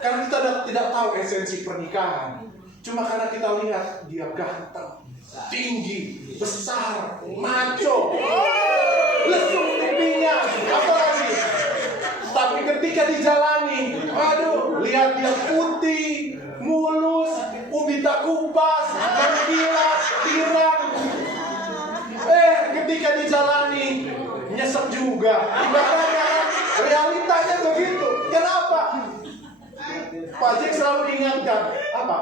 Karena kita tidak tahu esensi pernikahan. Cuma karena kita lihat dia ganteng, tinggi, besar, maco, lesung pipinya, apa lagi? Tapi ketika dijalani, aduh, lihat dia putih, mulus, ubi tak kupas, mengkilat, pirang. Ketika dijalani, nyesek juga. Ibaratnya realitanya begitu. Kenapa? Pak Jack selalu diingatkan apa?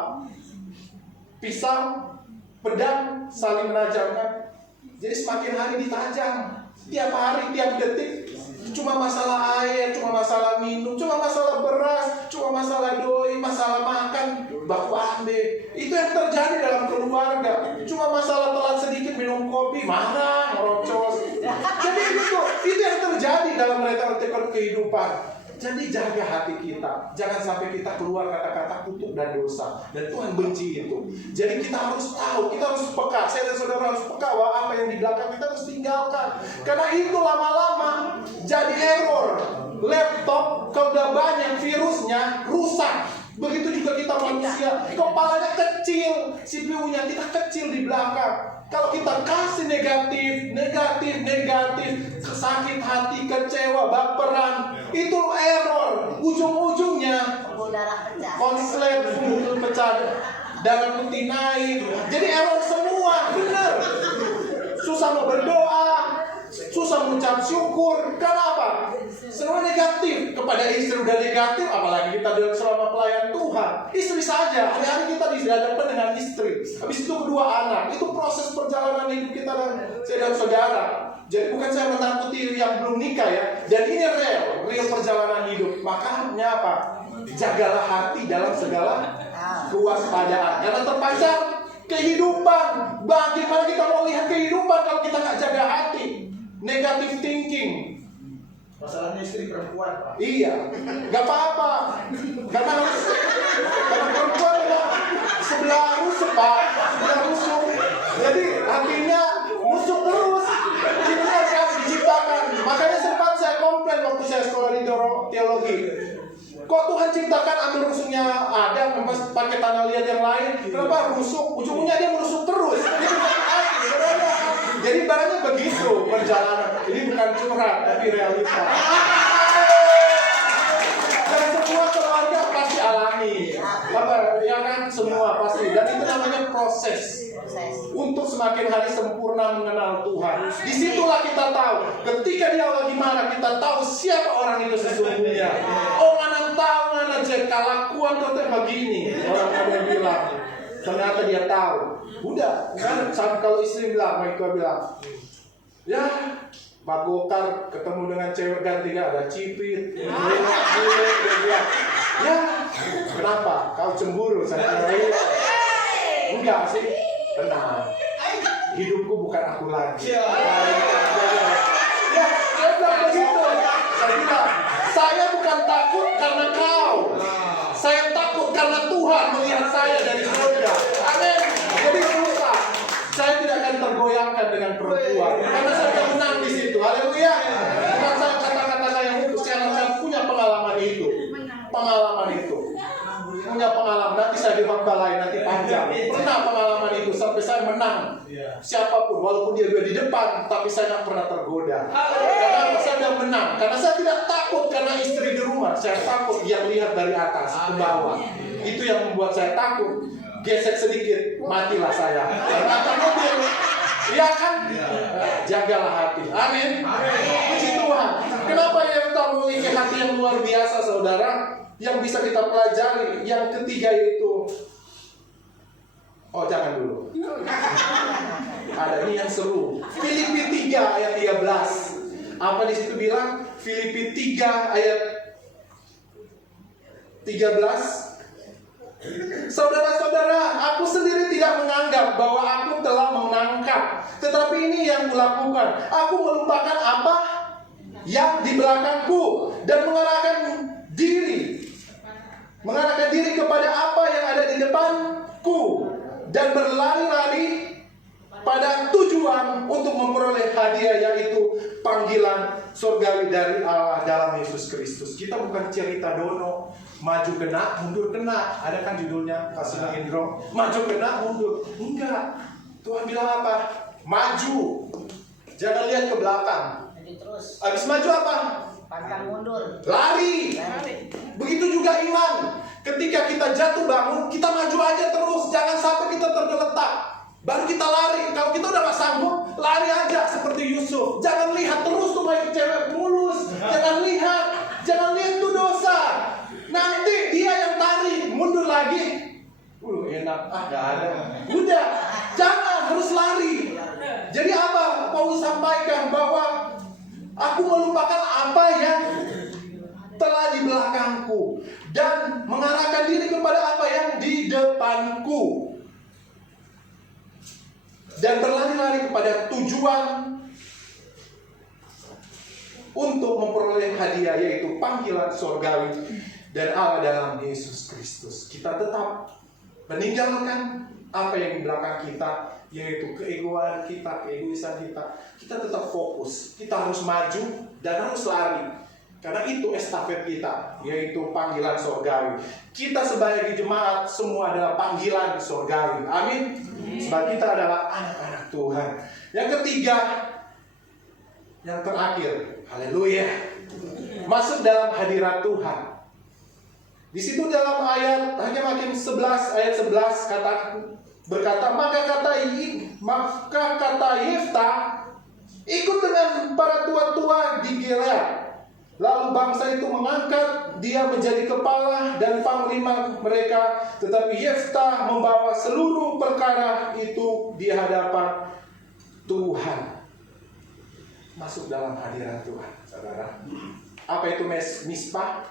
Pisau, pedang saling menajamkan. Jadi semakin hari ditajam. Tiap hari, tiap detik. Cuma masalah air, cuma masalah minum, cuma masalah beras, cuma masalah doi, masalah makan, baku ambe. Itu yang terjadi dalam keluarga. Cuma masalah telat sedikit minum kopi, marah, ngerocos. Jadi itu yang terjadi dalam mereka kehidupan. Jadi jaga hati kita, jangan sampai kita keluar kata-kata kutuk dan dosa. Dan Tuhan benci itu. Jadi kita harus tahu, kita harus peka. Saya dan saudara harus peka bahwa apa yang di belakang kita harus tinggalkan. Karena itu lama-lama jadi error. Laptop kalau udah banyak virusnya rusak. Begitu juga kita manusia, kepalanya kecil, CPU-nya kita kecil di belakang. Kalau kita kasih negatif, sakit hati, kecewa, baperan, itu error. Ujung-ujungnya konslet pecah, darah putih naik. Jadi error semua, benar. Susah mau berdoa, susah mengucap syukur. Kenapa? Semua negatif. Kepada istri udah negatif, apalagi kita selama pelayan Tuhan. Istri saja, hari-hari kita dihadapkan dengan istri. Habis itu kedua anak. Itu proses perjalanan hidup kita dan saya dan saudara. Jadi bukan saya menakuti yang belum nikah ya. Dan ini real perjalanan hidup. Makanya apa? Jagalah hati dalam segala kewaspadaan. Jangan terpancar kehidupan. Bagaimana kita mau lihat kehidupan kalau kita nggak jaga hati? Negative thinking. Masalahnya istri perempuan, Pak. Iya, nggak apa-apa. Karena perempuan adalah sebelah rusuk, Pak. Sebelah rusuk. Jadi hatinya rusuk terus. Itu yang diciptakan. Makanya sempat saya komplain waktu saya sekolah di teologi. Kok Tuhan ciptakan ambil rusuknya Adam, pakai tanah liat yang lain? Kenapa rusuk? Ujungnya dia merusuk terus. Dia bukan air, sebenarnya. Jadi barangnya begitu perjalanan. Ini bukan curhat, tapi realita. Dan semua keluarga pasti alami. Ya kan, semua pasti. Dan itu namanya proses. Untuk semakin hari sempurna mengenal Tuhan. Disitulah kita tahu. Ketika dia lagi marah, kita tahu siapa orang itu sesungguhnya. Oh, mana tahu, mana cek kelakuan kata begini. Orang ada bilang. Ternyata dia tahu. Udah, kan kalau istri bilang, mereka bilang, ya, Pak Gokar ketemu dengan cewek gantinya ada cipit, dia bilang, ya, kenapa? Kau cemburu? Saya bilang, enggak sih, tenang. Hidupku bukan aku lagi. Ya, saya bilang begitu. Saya bilang, saya bukan takut karena kau. Saya takut karena Tuhan melihat saya dari surga. Amin. Jadi susah. Saya tidak akan tergoyangkan dengan perempuan karena saya sudah menang di situ. Haleluya. Bukan saya kata-kata saya itu, saya punya pengalaman itu. Punya pengalaman. Nanti saya di khotbah lain, nanti panjang. Pernah pengalaman itu sampai saya menang. Siapapun, walaupun dia di depan, tapi saya tidak pernah tergoda. Karena saya sudah menang. Karena saya tidak takut karena istri di rumah. Saya takut yang lihat dari atas ke bawah. Itu yang membuat saya takut. Gesek sedikit, matilah saya. Karena mobil. Iya kan? Jagalah hati. Amin. Puji Tuhan. Kenapa yang kita memiliki hati yang luar biasa, saudara? Yang bisa kita pelajari. Yang ketiga yaitu, oh jangan dulu. Ada ini yang seru. Filipi 3 ayat 13. Apa di situ bilang? Filipi 3 ayat 13. Saudara-saudara, aku sendiri tidak menganggap bahwa aku telah menangkap, tetapi ini yang kulakukan. Aku melupakan apa yang di belakangku dan mengarahkan diri kepada apa yang ada di depanku dan berlari-lari pada tujuan untuk memperoleh hadiah, yaitu panggilan surgawi dari Allah dalam Yesus Kristus. Kita bukan cerita dono, maju kena, mundur kena. Ada kan judulnya, kasih Indro, maju kena, mundur. Enggak. Tuhan bilang apa? Maju. Jangan lihat ke belakang. Habis maju apa? Pantang mundur. Lari. Begitu juga iman. Ketika kita jatuh bangun, kita maju aja terus. Jangan sampai kita tergeletak. Baru kita lari. Kalau kita udah gak sanggup, lari aja seperti Yusuf. Jangan lihat terus tuh kayak cewek mulus. Jangan lihat itu dosa. Nanti dia yang tarik, mundur lagi. Enak. Gak ada. Udah, jangan, harus lari. Jadi apa? Paulus sampaikan bahwa aku melupakan apa yang telah di belakangku dan mengarahkan diri kepada apa yang di depanku, dan berlari-lari kepada tujuan untuk memperoleh hadiah, yaitu panggilan surgawi dan Allah dalam Yesus Kristus. Kita tetap meninggalkan apa yang di belakang kita, yaitu keegoan kita, keegoisan kita. Kita tetap fokus. Kita harus maju dan harus lari. Karena itu estafet kita, yaitu panggilan surgawi. Kita sebagai jemaat semua adalah panggilan surgawi. Amin. Sebab kita adalah anak-anak Tuhan. Yang ketiga, yang terakhir, haleluya, masuk dalam hadirat Tuhan. Di situ dalam ayat Hakim 11 ayat 11 berkata, maka kata Yeftah ikut dengan para tua-tua di Gilead. Lalu bangsa itu mengangkat dia menjadi kepala dan panglima mereka. Tetapi Yeftah membawa seluruh perkara itu di hadapan Tuhan. Masuk dalam hadirat Tuhan, saudara. Apa itu Misbah?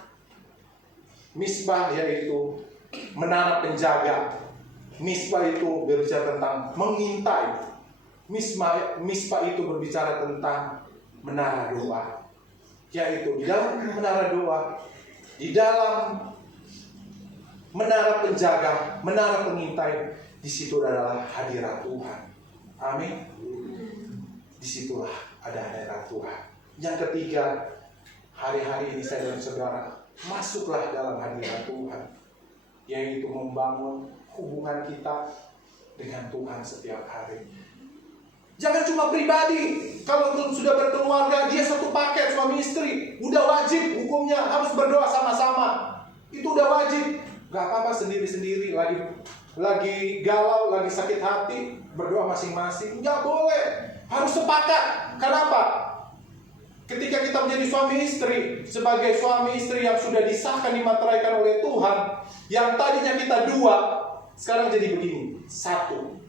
Misbah yaitu menara penjaga. Misbah itu berbicara tentang mengintai. Misbah itu berbicara tentang menara doa. Yaitu di dalam menara doa, di dalam menara penjaga, menara pengintai, di situ adalah hadirat Tuhan. Amin. Disitulah ada hadirat Tuhan. Yang ketiga, hari-hari ini saya dan saudara, masuklah dalam hadirat Tuhan, yaitu membangun hubungan kita dengan Tuhan setiap hari. Jangan cuma pribadi. Kalau sudah berkeluarga, dia satu paket suami istri, udah wajib hukumnya harus berdoa sama-sama. Itu udah wajib. Gak apa-apa sendiri-sendiri, lagi galau, lagi sakit hati, berdoa masing-masing. Gak boleh. Harus sepakat. Kenapa? Ketika kita menjadi suami istri, sebagai suami istri yang sudah disahkan, dimateraikan oleh Tuhan, yang tadinya kita dua, sekarang jadi begini, satu.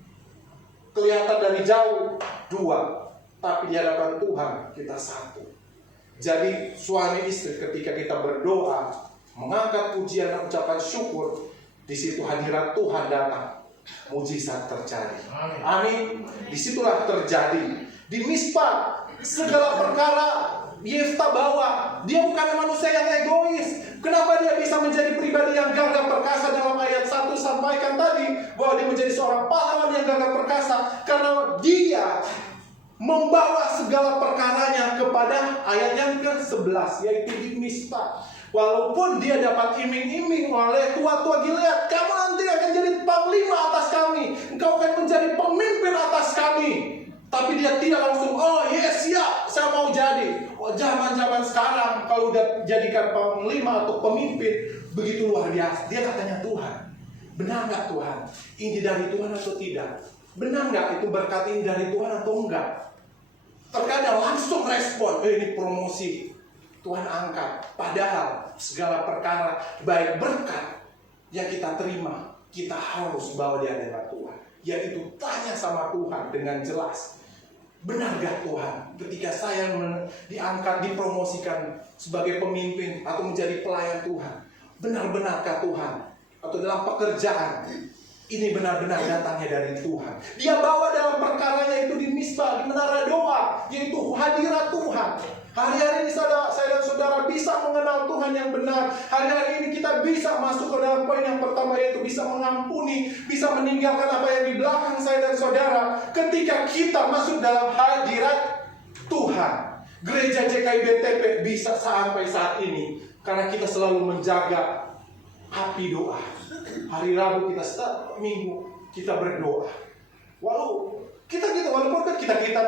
Kelihatan dari jauh dua, tapi di hadapan Tuhan kita satu. Jadi suami istri ketika kita berdoa, mengangkat pujian dan ucapan syukur, di situ hadirat Tuhan datang, mujizat terjadi. Amin. Disitulah terjadi. Di Misbah segala perkara Yeftah bawa. Dia bukan manusia yang egois. Kenapa dia bisa menjadi pribadi yang gagah perkasa? Dalam ayat 1 sampaikan tadi bahwa dia menjadi seorang pahlawan yang gagah perkasa karena dia membawa segala perkaranya kepada ayat yang ke-11, yaitu di Misbah. Walaupun dia dapat iming-iming oleh tua-tua Gilead, kamu nanti akan jadi panglima atas kami, engkau akan menjadi pemimpin atas kami. Tapi dia tidak langsung, oh yes, siap, saya mau jadi. Oh, zaman-zaman sekarang kalau udah jadikan panglima atau pemimpin, begitu luar biasa. Dia katanya Tuhan, benar nggak Tuhan? Ini dari Tuhan atau tidak? Benar nggak itu berkat ini dari Tuhan atau enggak? Terkadang langsung respon, ini promosi, Tuhan angkat. Padahal segala perkara baik berkat yang kita terima, kita harus bawa di hadapan Tuhan. Yaitu tanya sama Tuhan dengan jelas. Benar gak Tuhan, ketika saya diangkat, dipromosikan sebagai pemimpin atau menjadi pelayan Tuhan, benar-benarkah Tuhan? Atau dalam pekerjaan, ini benar-benar datangnya dari Tuhan. Dia bawa dalam perkaranya itu di Misbah, di menara doa, yaitu hadirat Tuhan. Hari-hari ini saya dan saudara bisa mengenal Tuhan yang benar. Hari-hari ini kita bisa masuk ke dalam poin yang pertama, yaitu bisa mengampuni, bisa meninggalkan apa yang di belakang saya dan saudara. Ketika kita masuk dalam hadirat Tuhan, gereja JKI BTP bisa sampai saat ini karena kita selalu menjaga api doa. Hari Rabu kita setiap minggu kita berdoa. Walaupun kita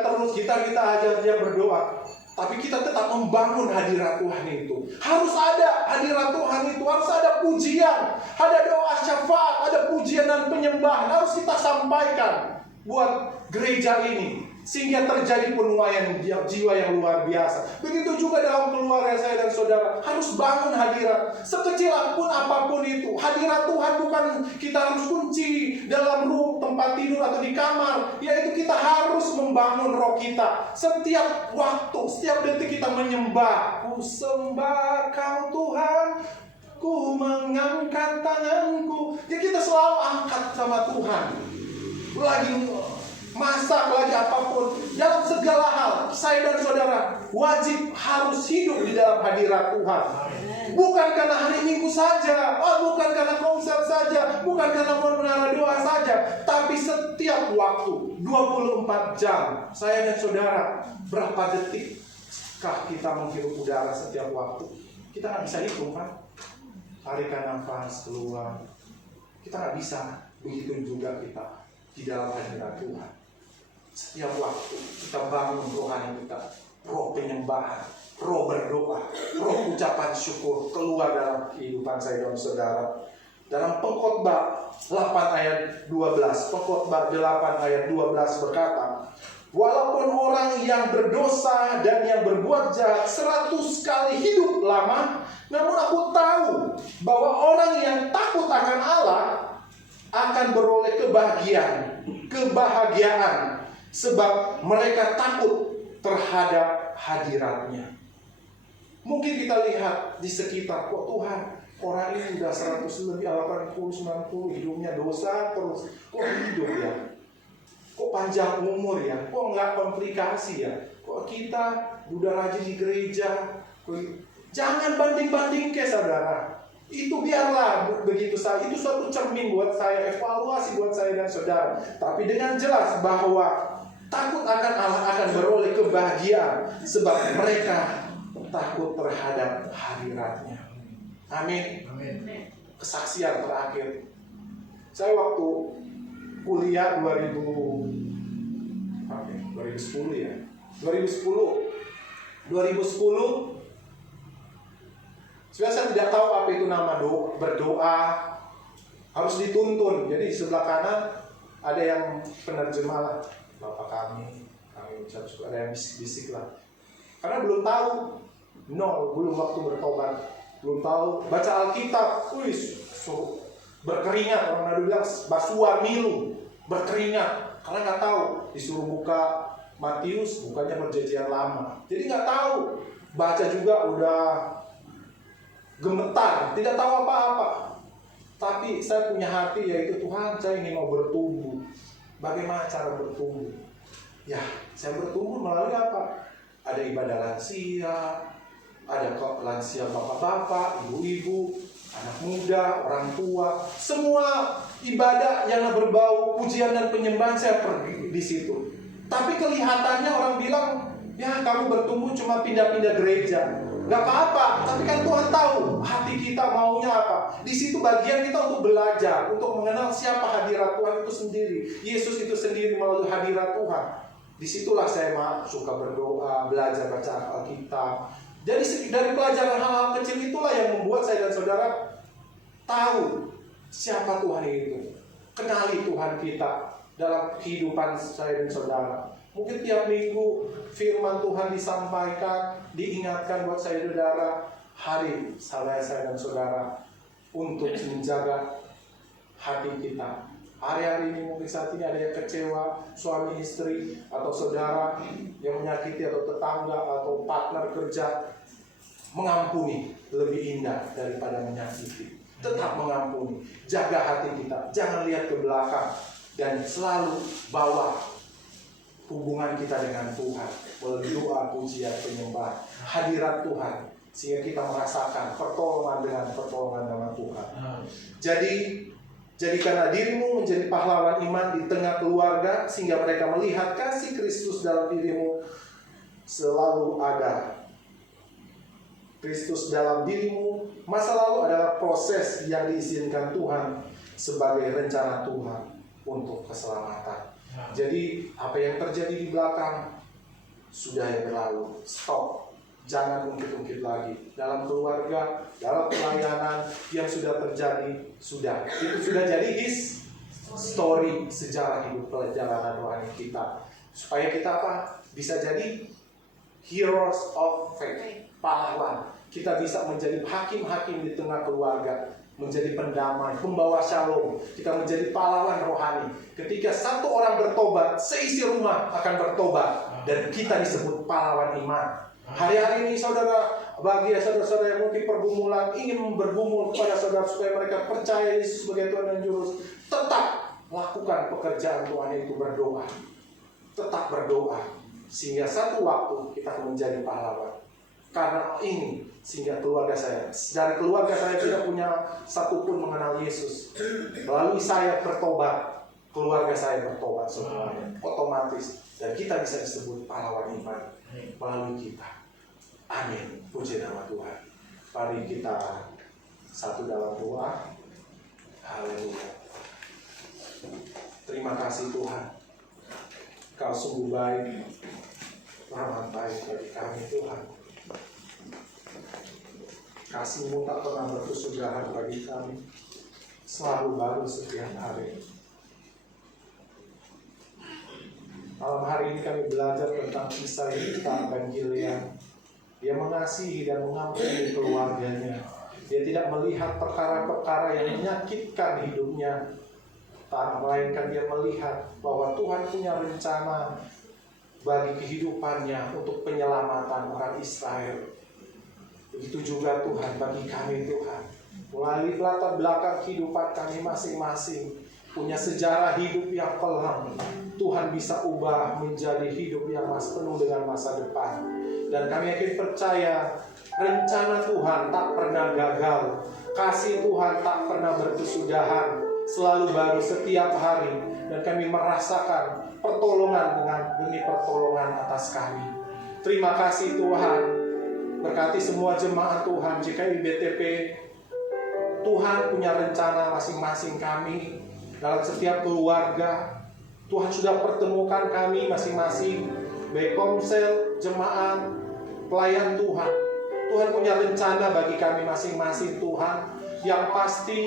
terus kita aja dia berdoa. Tapi kita tetap membangun hadirat Tuhan itu. Harus ada hadirat Tuhan itu. Harus ada pujian. Ada doa syafaat. Ada pujian dan penyembahan. Harus kita sampaikan buat gereja ini. Sehingga terjadi penuaian jiwa yang luar biasa. Begitu juga dalam keluarga saya dan saudara. Harus bangun hadirat. Sekecil pun apapun itu. Hadirat Tuhan bukan kita harus kunci dalam tempat tidur atau di kamar. Yaitu kita harus membangun roh kita. Setiap waktu, setiap detik kita menyembah. Ku sembah Kau Tuhan. Ku mengangkat tanganku. Ya kita selalu angkat sama Tuhan. Lagi masak, lagi apapun, dalam segala hal, saya dan saudara wajib harus hidup di dalam hadirat Tuhan. Bukan karena hari Minggu saja, bukan karena konser saja, bukan karena menara doa saja, tapi setiap waktu, 24 jam. Saya dan saudara, berapa detikkah kita menghirup udara setiap waktu? Kita nggak bisa hitung, kan? Tarikan nafas keluar, kita nggak bisa. Begitu juga kita di dalam hadirat Tuhan. Setiap waktu kita bangun rohani kita, roh penyembahan, roh berdoa, roh ucapan syukur keluar dalam kehidupan saya dan saudara. Dalam Pengkhotbah 8 ayat 12, Pengkhotbah 8 ayat 12 berkata, walaupun orang yang berdosa dan yang berbuat jahat 100 kali hidup lama, namun aku tahu bahwa orang yang takut akan Allah akan beroleh kebahagiaan, sebab mereka takut terhadap hadirat-Nya. Mungkin kita lihat di sekitar, kok Tuhan, orang ini udah 100 lebih, 80, 90, hidupnya dosa terus. Kok hidup ya? Kok panjang umur ya? Kok nggak komplikasi ya? Kok kita udah rajin di gereja? Jangan banding-banding ke saudara. Itu biarlah begitu saja. Itu suatu cermin buat saya, evaluasi buat saya dan saudara. Tapi dengan jelas bahwa takut akan Allah akan beroleh kebahagiaan, sebab mereka takut terhadap hadirat-Nya. Amin. Kesaksian terakhir. Saya waktu kuliah 2010 ya. 2010 sebenarnya saya tidak tahu apa itu nama berdoa, harus dituntun. Jadi sebelah kanan ada yang penerjemah lah, Bapak kami ucap syukur, ada yang bisik-bisik lah. Karena belum tahu, belum waktu bertobat, belum tahu baca Alkitab, berkeringat, orang Nadu bilang basuan milu, berkeringat, karena nggak tahu, disuruh buka Matius, bukanya Perjanjian Lama, jadi nggak tahu, baca juga udah gemetar, tidak tahu apa-apa. Tapi saya punya hati, yaitu Tuhan, saya ingin mau bertumbuh. Bagaimana cara bertumbuh? Ya, saya bertumbuh melalui apa? Ada ibadah lansia, ada lansia bapak-bapak, ibu-ibu, anak muda, orang tua. Semua ibadah yang berbau pujian dan penyembahan saya pergi di situ. Tapi kelihatannya orang bilang, ya kamu bertumbuh cuma pindah-pindah gereja. Gak apa-apa, tapi kan Tuhan tahu hati kita maunya apa. Di situ bagian kita untuk belajar, untuk mengenal siapa hadirat Tuhan itu sendiri. Yesus itu sendiri melalui hadirat Tuhan. Disitulah saya suka berdoa, belajar baca Alkitab. Jadi dari pelajaran hal-hal kecil itulah yang membuat saya dan saudara tahu siapa Tuhan itu. Kenali Tuhan kita dalam kehidupan saya dan saudara. Mungkin tiap minggu firman Tuhan disampaikan, diingatkan buat saya dan saudara. Hari saya dan saudara untuk menjaga hati kita. Hari-hari ini mungkin saat ini ada yang kecewa, suami istri atau saudara yang menyakiti, atau tetangga atau partner kerja. Mengampuni lebih indah daripada menyakiti. Tetap mengampuni, jaga hati kita, jangan lihat ke belakang, dan selalu bawa hubungan kita dengan Tuhan melalui doa, pujian, penyembahan, hadirat Tuhan, sehingga kita merasakan pertolongan dengan Tuhan. Jadi jadikanlah dirimu menjadi pahlawan iman di tengah keluarga, sehingga mereka melihat kasih Kristus dalam dirimu selalu ada. Kristus dalam dirimu, masa lalu adalah proses yang diizinkan Tuhan sebagai rencana Tuhan untuk keselamatan. Jadi apa yang terjadi di belakang sudah yang berlalu. Stop. Jangan ungkit-ungkit lagi. Dalam keluarga, dalam pelayanan yang sudah terjadi, sudah. Itu sudah jadi his story, sejarah hidup perjalanan rohani kita. Supaya kita apa? Bisa jadi heroes of faith, pahlawan. Kita bisa menjadi hakim-hakim di tengah keluarga, menjadi pendamai, pembawa shalom. Kita menjadi pahlawan rohani. Ketika satu orang bertobat, seisi rumah akan bertobat, dan kita disebut pahlawan iman. Hari-hari ini saudara, bagi saudara-saudara yang mungkin pergumulan, ingin bergumul kepada saudara supaya mereka percaya Yesus sebagai Tuhan dan Juru, tetap lakukan pekerjaan Tuhan, itu berdoa. Tetap berdoa sehingga satu waktu kita akan menjadi pahlawan. Karena ini, sehingga keluarga saya, dari keluarga saya tidak punya satupun mengenal Yesus. Melalui saya bertobat, keluarga saya bertobat semuanya, otomatis. Dan kita bisa disebut pahlawan iman melalui kita. Amin. Puji nama Tuhan. Mari kita satu dalam doa. Haleluya. Terima kasih Tuhan. Kau sungguh baik, rahmat baik bagi kami Tuhan. Kasih-Mu tak pernah berkesudahan bagi kami, selalu baru setiap hari. Malam hari ini kami belajar tentang kisah Yefta dan Gilead. Dia mengasihi dan mengampuni keluarganya. Dia tidak melihat perkara-perkara yang menyakitkan hidupnya, melainkan dia melihat bahwa Tuhan punya rencana bagi kehidupannya untuk penyelamatan orang Israel. Begitu juga Tuhan bagi kami Tuhan. Melalui latar belakang kehidupan kami masing-masing, punya sejarah hidup yang kelam, Tuhan bisa ubah menjadi hidup yang penuh dengan masa depan. Dan kami yakin percaya rencana Tuhan tak pernah gagal, kasih Tuhan tak pernah berkesudahan, selalu baru setiap hari. Dan kami merasakan pertolongan demi pertolongan atas kami. Terima kasih Tuhan. Berkati semua jemaat Tuhan GKI BTP. Tuhan punya rencana masing-masing kami dalam setiap keluarga. Tuhan sudah pertemukan kami masing-masing, baik komsel, jemaat, pelayan Tuhan. Tuhan punya rencana bagi kami masing-masing Tuhan. Yang pasti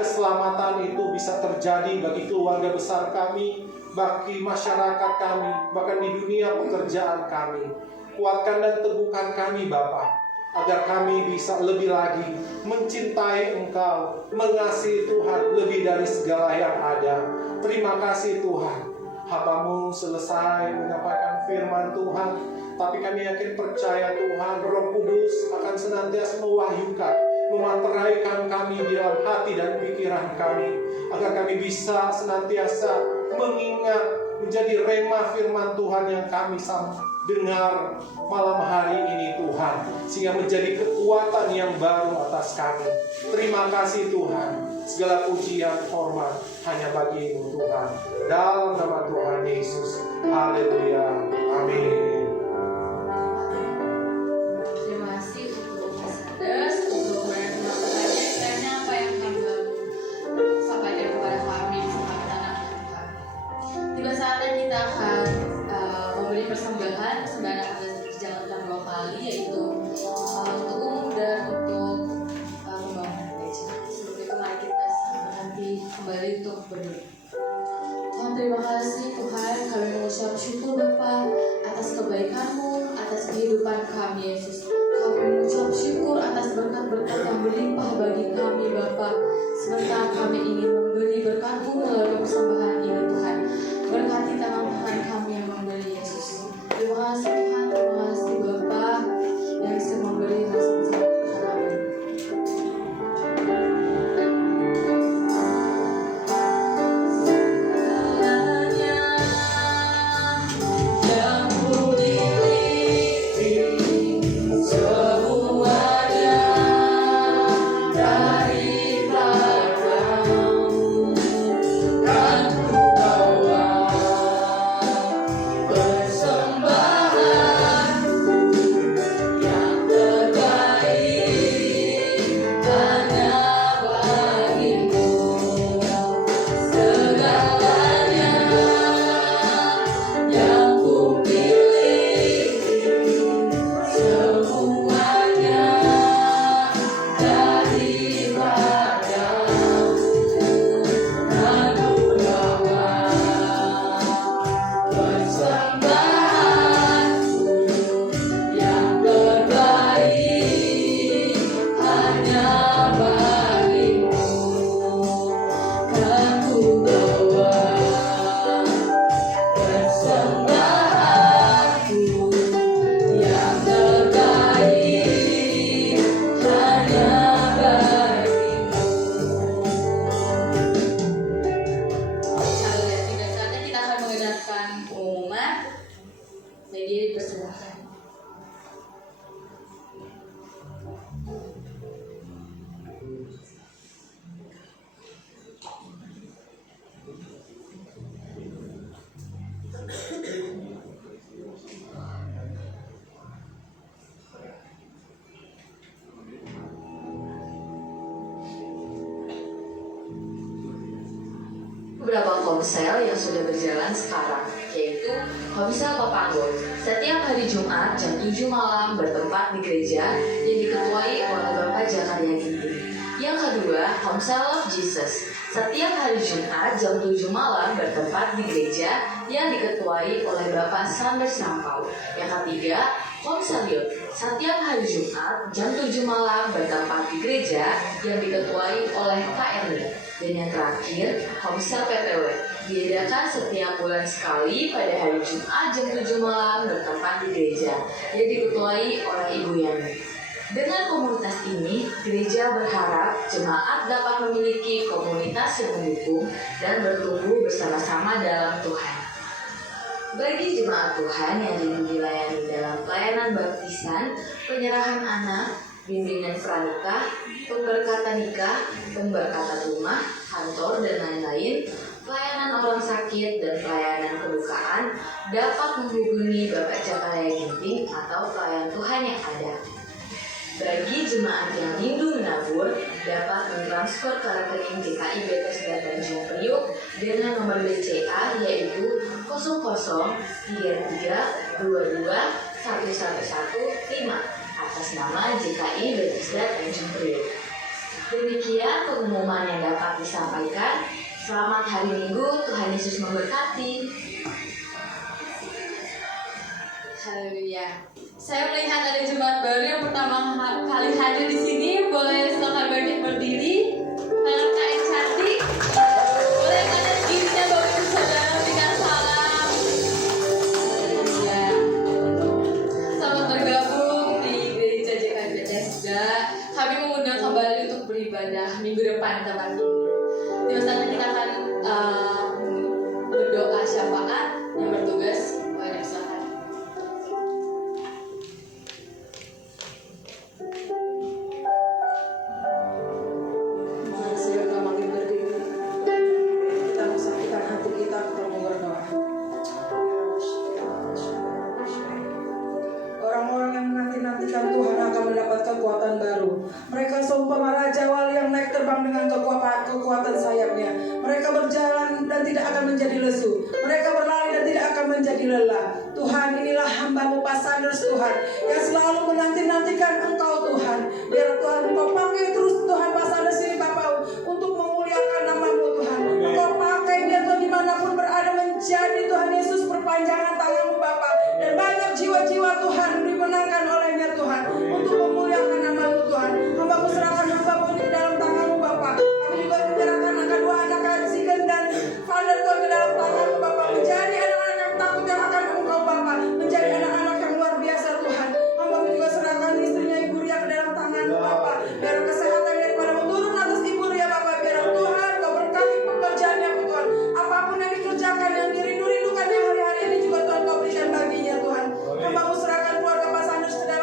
keselamatan itu bisa terjadi bagi keluarga besar kami, bagi masyarakat kami, bahkan di dunia pekerjaan kami. Kuatkan dan teguhkan kami Bapa, agar kami bisa lebih lagi mencintai Engkau, mengasihi Tuhan lebih dari segala yang ada. Terima kasih Tuhan. Hamba-Mu selesai menyampaikan firman Tuhan, tapi kami yakin percaya Tuhan, Roh Kudus akan senantiasa mewahyukan, memanteraikan kami di dalam hati dan pikiran kami, agar kami bisa senantiasa mengingat, menjadi rema firman Tuhan yang kami dengar malam hari ini Tuhan, sehingga menjadi kekuatan yang baru atas kami. Terima kasih Tuhan. Segala pujian, hormat hanya bagi-Mu Tuhan. Dalam nama Tuhan Yesus. Haleluya. Amin. Terima kasih untuk Mas untuk menyampaikannya. Kiranya apa yang Tuhan sampaikan kepada kami bersama anak-anak Tuhan. Tiba saatnya kita akan memberi persembahan akan dijalankan 2 kali, yaitu untuk umum dan untuk pembangunan gereja. Sebelum itu mari kita nanti kembali untuk berdoa. Tuhan terima kasih Tuhan, kami mengucap syukur Bapa atas rumah, media dipersilakan. Beberapa komsel yang sudah berjalan sekarang, yaitu Komsel Papanggol, setiap hari Jumat jam 7 malam bertempat di gereja yang diketuai oleh Bapak Zakaria Ginting. Yang kedua, Komsel Love Jesus, setiap hari Jumat jam 7 malam bertempat di gereja yang diketuai oleh Bapak Sanders Nampau. Yang ketiga, Komsel Youth, setiap hari Jumat jam 7 malam bertempat di gereja yang diketuai oleh Kak Ernie. Dan yang terakhir, Komsel PTW, diadakan setiap bulan sekali pada hari Jumat jam 7 malam bertempat di gereja yang diketuai oleh Ibu Yani. Dengan komunitas ini, gereja berharap jemaat dapat memiliki komunitas yang mendukung dan bertumbuh bersama-sama dalam Tuhan. Bagi jemaat Tuhan yang rindu dilayani dalam pelayanan baptisan, penyerahan anak, bimbingan pranikah, pemberkatan nikah, pemberkatan rumah, kantor, dan lain-lain, pelayanan orang sakit, dan pelayanan kedukaan, dapat menghubungi Bapak Zakaria Ginting atau pelayan Tuhan yang ada. Bagi jemaat yang rindu menabur, dapat mentransfer ke rekening GKI Bethesda Tanjung Priok dengan nomor BCA yaitu 0033221115 atas nama GKI Bethesda Tanjung Priok. Demikian pengumuman yang dapat disampaikan. Selamat hari Minggu, Tuhan Yesus memberkati. Haleluya. Saya melihat ada jemaat baru yang pertama kali hadir di sini. Boleh silakan berdiri. Kakak yang cantik. Boleh kanan kirinya Bapak Ibu Saudara berikan salam. Haleluya. Selamat bergabung di Gereja GKI Bethesda. Kami mengundang kembali untuk beribadah minggu depan teman ini. Di mana kita akan berdoa syafaat yang bertugas. Boleh silakan. Kita mensaksikan hati kita untuk berdoa. Orang-orang yang menanti-nantikan Tuhan akan mendapat kekuatan baru. Mereka seumpama raja wali yang naik terbang dengan kekuatan sayapnya. Mereka berjalan dan tidak akan menjadi lesu. Mereka berlari dan tidak akan menjadi lelah. Tuhan, inilah hamba-Mu Pak Sanders Tuhan, yang selalu menanti-nantikan Engkau Tuhan. Biar Tuhan Engkau pakai terus Tuhan Pak Sanders ini Bapak untuk memuliakan nama-Mu Tuhan. Engkau pakai dia Tuhan dimanapun berada menjadi Tuhan Yesus perpanjangan tangan-Mu Bapak. Dan banyak jiwa-jiwa Tuhan dimenangkan olehnya Tuhan untuk memuliakan nama-Mu Tuhan. Hamba-Mu serahkan hamba-Mu ini ke dalam tangan-Mu Bapak. Kami juga menyerahkan akan dua anak Zigen dan Father Tuhan ke dalam tangan-Mu Bapak. Menjadi anak-anak yang takut yang akan Engkau Bapak. Menjadi anak-anak yang luar biasa Tuhan. Hamba-Mu juga serahkan istrinya Ibu Ria ke dalam tangan-Mu Bapak. Biar kesehatan daripada-Mu turun atas Ibu Ria Bapak. Biar Tuhan Kau berkati pekerjaannya Tuhan. Apapun yang dikerjakan yang dirindu-rindukannya hari-hari ini juga Tuhan Kau berikan baginya Tuhan. Hamba-Mu serahkan keluarga Pak Sanders ke dalam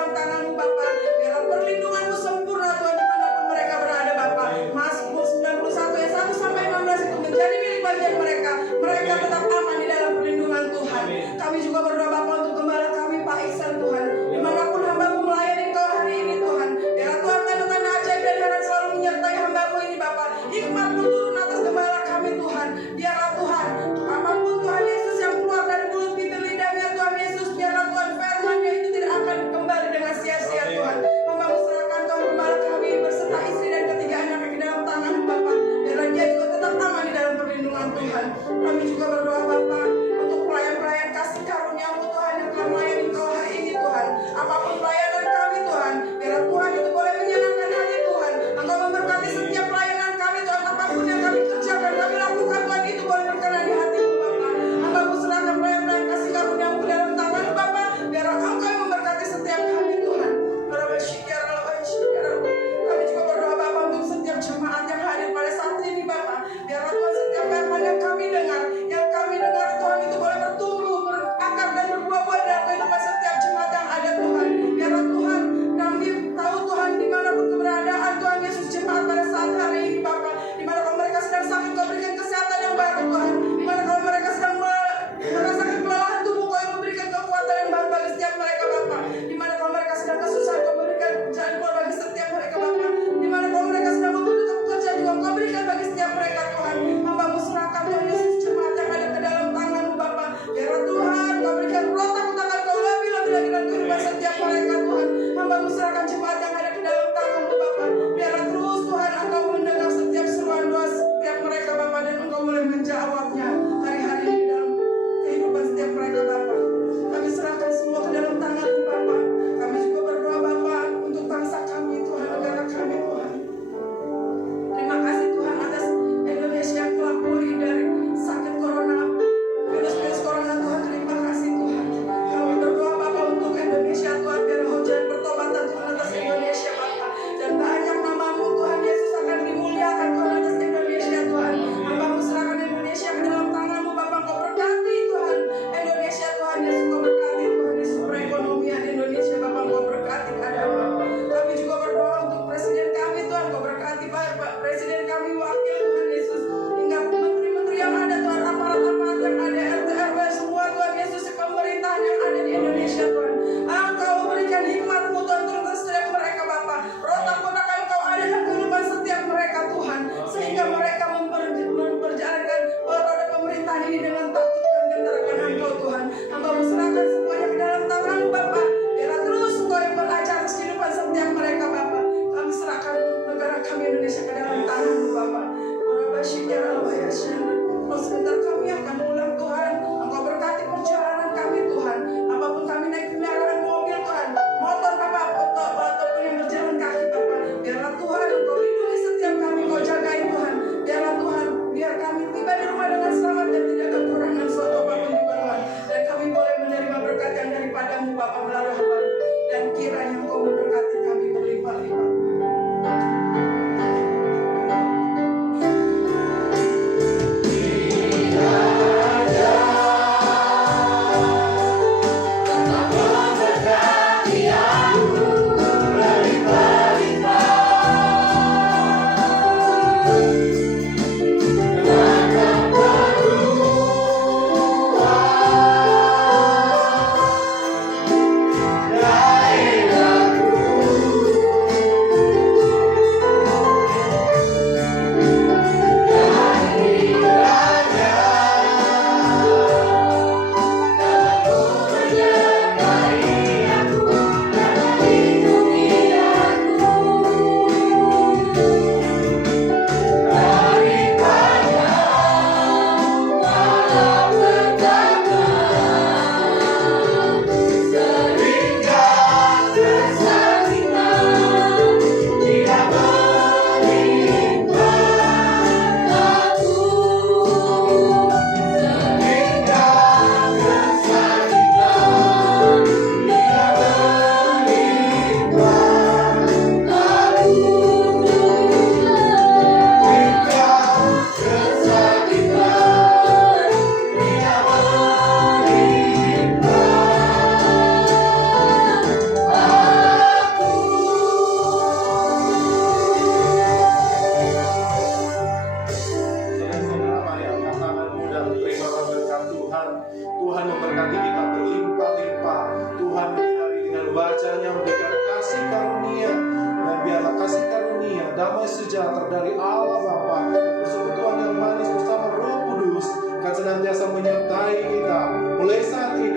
kepadamu Bapa melalui hamba-Mu, dan kiranya Engkau memberkati kami berlimpah-limpah. Saudara-saudara, mari angkat tanganmu dan terimalah berkat Tuhan. Tuhan memberkati kita berlimpah-limpah. Tuhan menyinari dengan wajah-Nya, memberikan kasih karunia, dan biarlah kasih karunia, damai sejahtera dari Allah Bapa, persekutuan yang manis bersama Roh Kudus akan senantiasa menyertai kita mulai saat ini